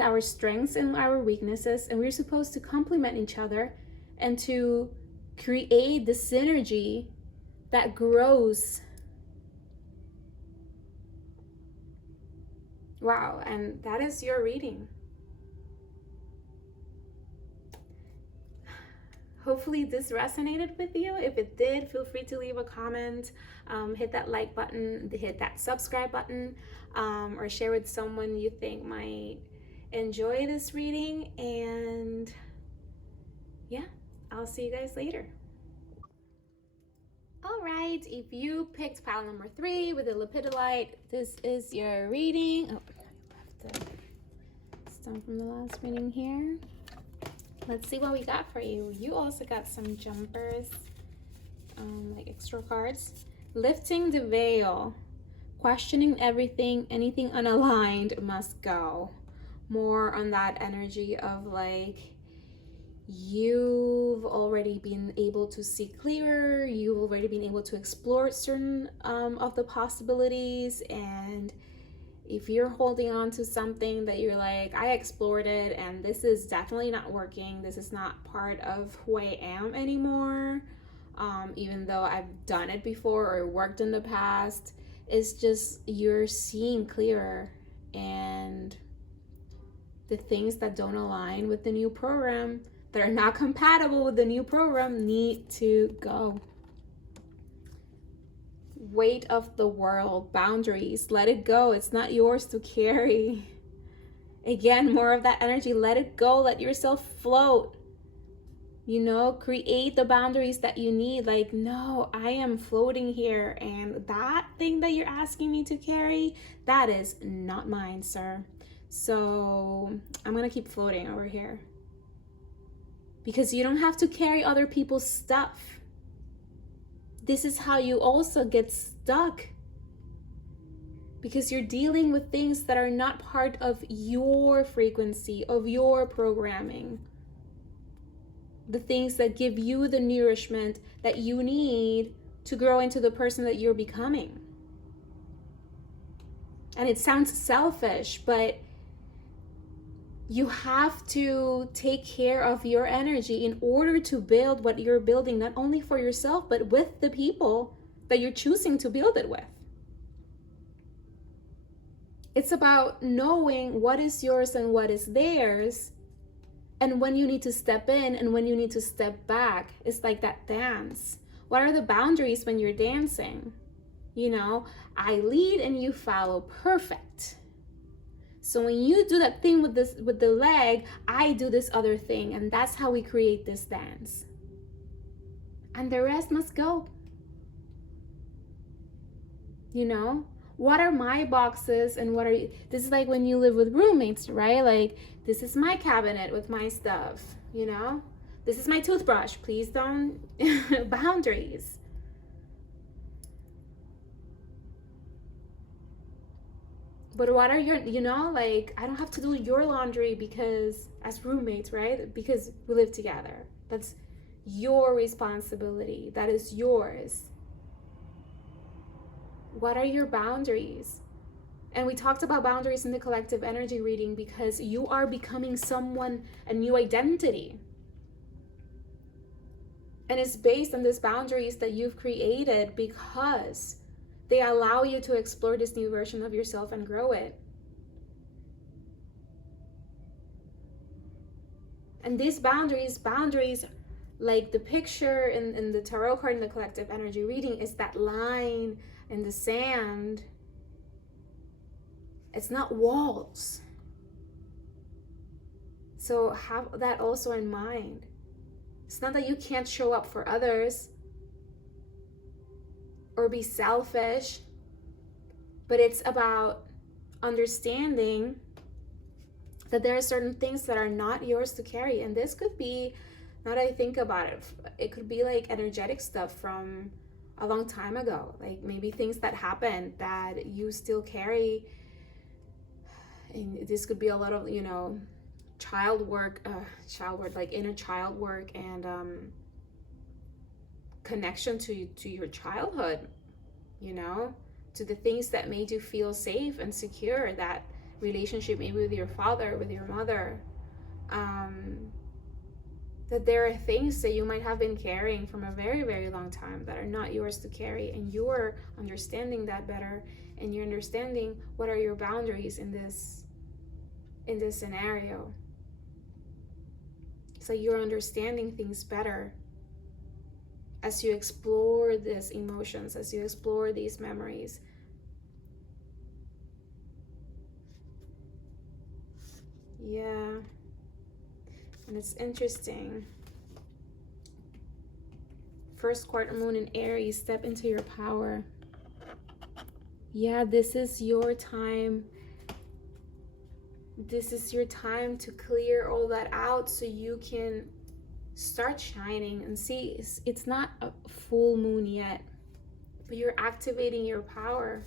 our strengths and our weaknesses, and we're supposed to complement each other and to create the synergy that grows. Wow, and that is your reading. Hopefully this resonated with you. If it did, feel free to leave a comment, hit that like button, hit that subscribe button, or share with someone you think might enjoy this reading, and yeah, I'll see you guys later. All right, if you picked pile number 3 with the Lepidolite, this is your reading. Oh, I left the stone from the last reading here. Let's see what we got for you. You also got some jumpers, like extra cards. Lifting the veil, questioning everything, anything unaligned must go. More on that energy of like, you've already been able to see clearer, you've already been able to explore certain of the possibilities, and if you're holding on to something that you're like, I explored it and this is definitely not working, this is not part of who I am anymore, even though I've done it before or worked in the past, it's just you're seeing clearer, and the things that don't align with the new program, that are not compatible with the new program, need to go. Weight of the world, boundaries, let it go. It's not yours to carry. Again, more of that energy. Let it go. Let yourself float. You know, create the boundaries that you need. Like, no, I am floating here, and that thing that you're asking me to carry, that is not mine, sir. So I'm gonna keep floating over here. Because you don't have to carry other people's stuff. This is how you also get stuck. Because you're dealing with things that are not part of your frequency, of your programming. The things that give you the nourishment that you need to grow into the person that you're becoming. And it sounds selfish, but you have to take care of your energy in order to build what you're building, not only for yourself, but with the people that you're choosing to build it with. It's about knowing what is yours and what is theirs, and when you need to step in and when you need to step back. It's like that dance. What are the boundaries when you're dancing? You know, I lead and you follow. Perfect. So when you do that thing with the leg, I do this other thing, and that's how we create this dance. And the rest must go. You know, what are my boxes and what are you? This is like when you live with roommates, right? Like, this is my cabinet with my stuff, you know? This is my toothbrush. Please don't. Boundaries. But what are your, you know, like, I don't have to do your laundry because, as roommates, right? Because we live together. That's your responsibility. That is yours. What are your boundaries? And we talked about boundaries in the collective energy reading because you are becoming someone, a new identity. And it's based on these boundaries that you've created because they allow you to explore this new version of yourself and grow it. And these boundaries, like the picture in the tarot card in the collective energy reading, is that line in the sand. It's not walls. So have that also in mind. It's not that you can't show up for others or be selfish, but it's about understanding that there are certain things that are not yours to carry. And this could be, now that I think about it, it could be like energetic stuff from a long time ago, like maybe things that happened that you still carry. And this could be a lot of, you know, child work, like inner child work, and connection to your childhood, you know, to the things that made you feel safe and secure, that relationship maybe with your father, with your mother, that there are things that you might have been carrying from a very, very long time that are not yours to carry, and you're understanding that better, and you're understanding what are your boundaries in this scenario. So you're understanding things better as you explore these emotions, as you explore these memories. Yeah. And it's interesting. First quarter moon in Aries, step into your power. Yeah, this is your time. This is your time to clear all that out so you can start shining. And see, it's not a full moon yet, but you're activating your power.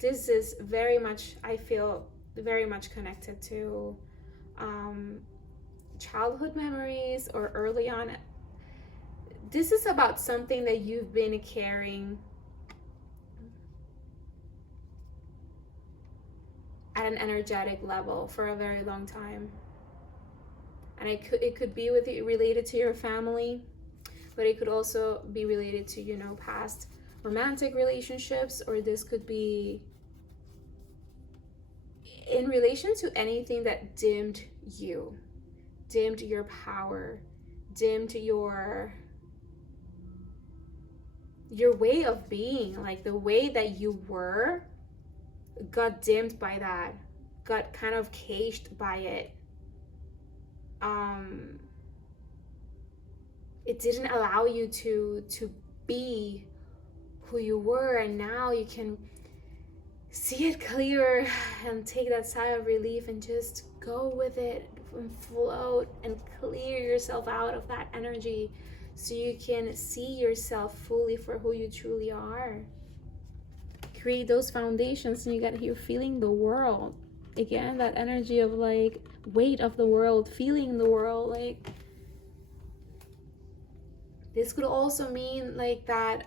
This is very much, I feel, very much connected to childhood memories or early on. This is about something that you've been carrying at an energetic level for a very long time. And it could be related to your family, but it could also be related to, you know, past romantic relationships, or this could be in relation to anything that dimmed you, dimmed your power, dimmed your way of being. Like the way that you were got dimmed by that, got kind of caged by it. It didn't allow you to be who you were, and now you can see it clearer and take that sigh of relief and just go with it and float and clear yourself out of that energy so you can see yourself fully for who you truly are. Create those foundations, and you're feeling the world again, that energy of like weight of the world, feeling the world. Like this could also mean like that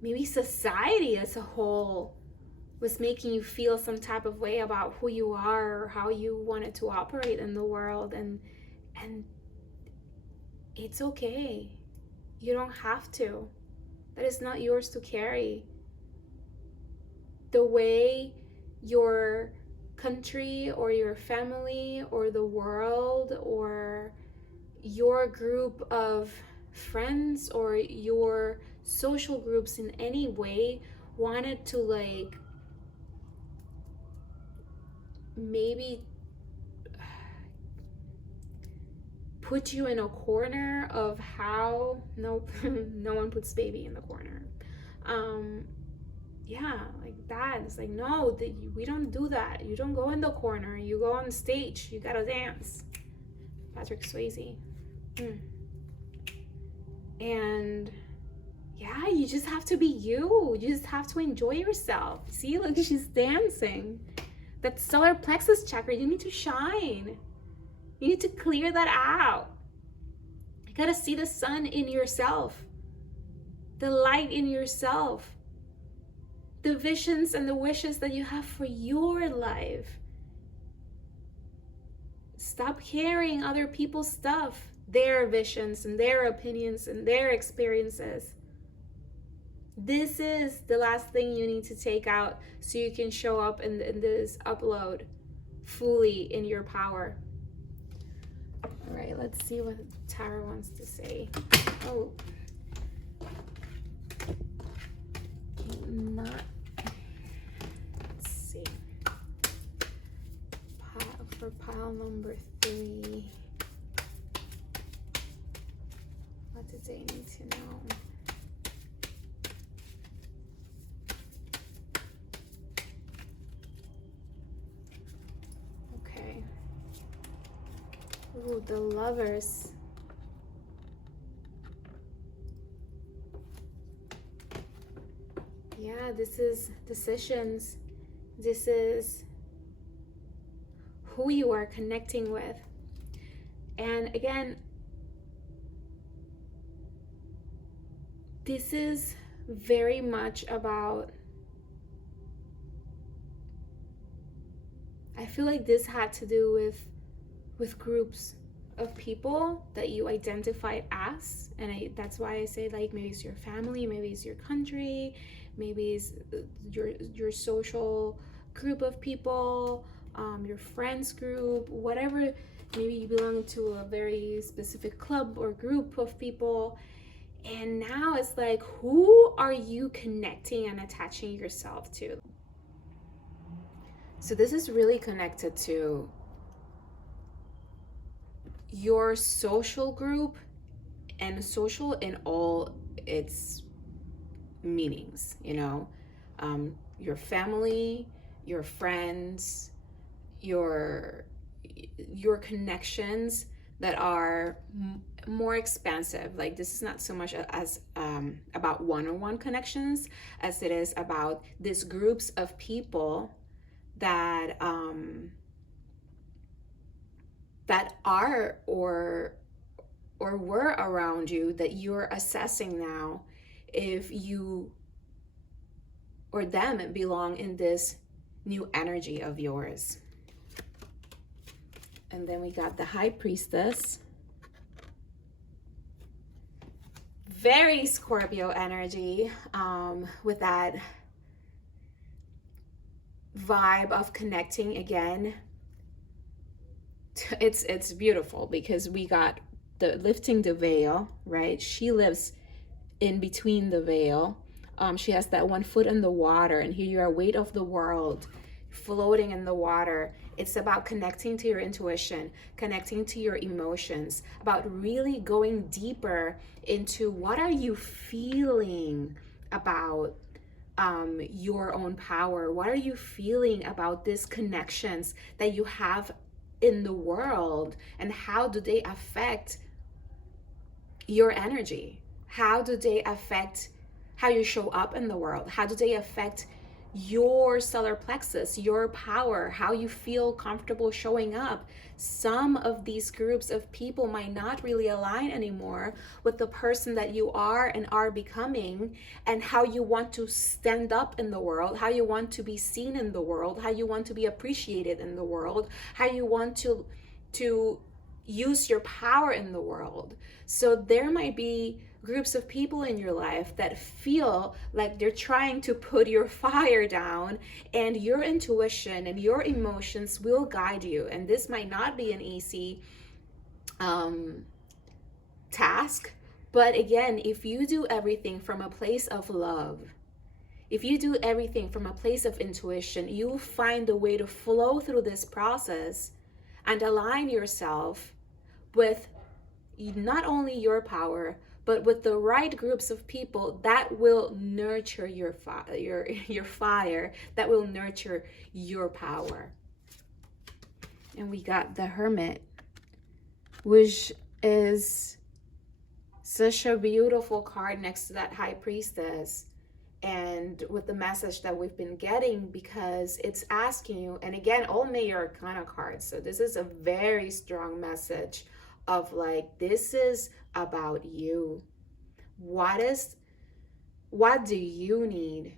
maybe society as a whole was making you feel some type of way about who you are or how you wanted to operate in the world, and it's okay. You don't have to. That is not yours to carry. The way your country or your family or the world or your group of friends or your social groups in any way wanted to like maybe put you in a corner of how no one puts baby in the corner. Yeah, like that. It's like, no, we don't do that. You don't go in the corner. You go on stage. You gotta dance. Patrick Swayze. And yeah, you just have to be you. You just have to enjoy yourself. See, look, she's dancing. That solar plexus chakra, you need to shine. You need to clear that out. You gotta see the sun in yourself, the light in yourself, the visions and the wishes that you have for your life. Stop carrying other people's stuff, their visions and their opinions and their experiences. This is the last thing you need to take out so you can show up in this upload fully in your power. All right, let's see what Tara wants to say. Oh, not. Let's see. For pile number 3. What did they need to know? Okay. Ooh, the Lovers. Yeah, this is decisions. This is who you are connecting with. And again, this is very much about, I feel like this had to do with groups of people that you identified as, and that's why I say like maybe it's your family, maybe it's your country, maybe it's your social group of people, your friends group, whatever. Maybe you belong to a very specific club or group of people, and now it's like, who are you connecting and attaching yourself to? So this is really connected to your social group, and social in all its meanings, you know, your family, your friends, your your connections that are more expansive. Like, this is not so much as about one-on-one connections as it is about these groups of people that that are or were around you, that you're assessing now if you or them belong in this new energy of yours. And then we got the High Priestess. Very Scorpio energy, with that vibe of connecting again. It's beautiful because we got the lifting the veil, right? She lives in between the veil. She has that one foot in the water, and here you are, weight of the world, floating in the water. It's about connecting to your intuition, connecting to your emotions, about really going deeper into what are you feeling about your own power. What are you feeling about these connections that you have in the world, and how do they affect your energy? How do they affect how you show up in the world? How do they affect your solar plexus, your power, how you feel comfortable showing up? Some of these groups of people might not really align anymore with the person that you are and are becoming, and how you want to stand up in the world, how you want to be seen in the world, how you want to be appreciated in the world, how you want to use your power in the world. So there might be groups of people in your life that feel like they're trying to put your fire down, and your intuition and your emotions will guide you. And this might not be an easy task, but again, if you do everything from a place of love, if you do everything from a place of intuition, you'll find a way to flow through this process and align yourself with not only your power, but with the right groups of people that will nurture your fire, that will nurture your power. And we got the Hermit, which is such a beautiful card next to that High Priestess, and with the message that we've been getting, because it's asking you, and again, all Major Arcana cards, so this is a very strong message of like, this is about you. What do you need?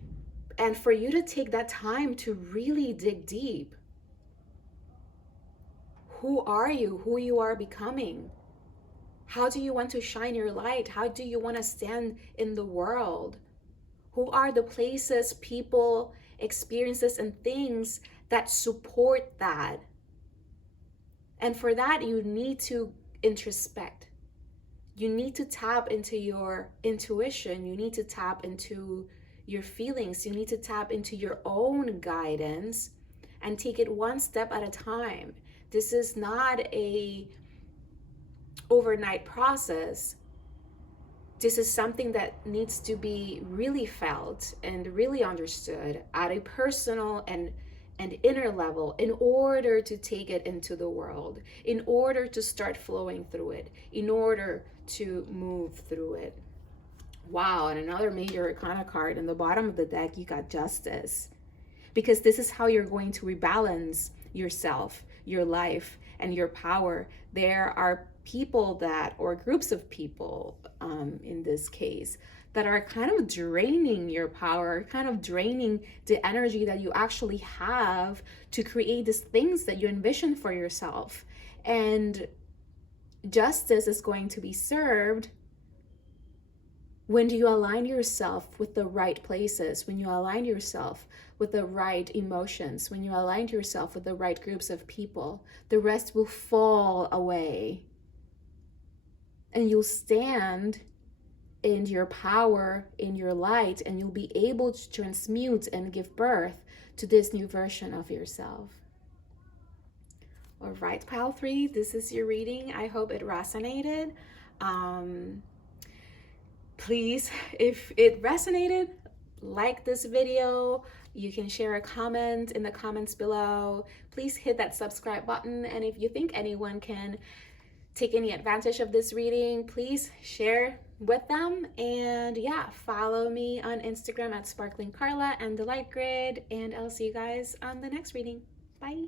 And for you to take that time to really dig deep. Who are you? Who you are becoming? How do you want to shine your light? How do you want to stand in the world? Who are the places, people, experiences, and things that support that? And for that, you need to introspect. You need to tap into your intuition. You need to tap into your feelings. You need to tap into your own guidance and take it one step at a time. This is not a overnight process. This is something that needs to be really felt and really understood at a personal and inner level in order to take it into the world, in order to start flowing through it, in order to move through it. Wow, and another Major Arcana card in the bottom of the deck, you got Justice. Because this is how you're going to rebalance yourself, your life, and your power. There are people that, or groups of people in this case, that are kind of draining your power, kind of draining the energy that you actually have to create these things that you envision for yourself. And justice is going to be served when you align yourself with the right places, when you align yourself with the right emotions, when you align yourself with the right groups of people. The rest will fall away. And you'll stand in your power, in your light, and you'll be able to transmute and give birth to this new version of yourself. All right, pile 3, this is your reading. I hope it resonated. Please, if it resonated, like this video. You can share a comment in the comments below. Please hit that subscribe button. And if you think anyone can take any advantage of this reading, please share with them. And yeah, follow me on Instagram at Sparkling Carla and the Light Grid. And I'll see you guys on the next reading. Bye.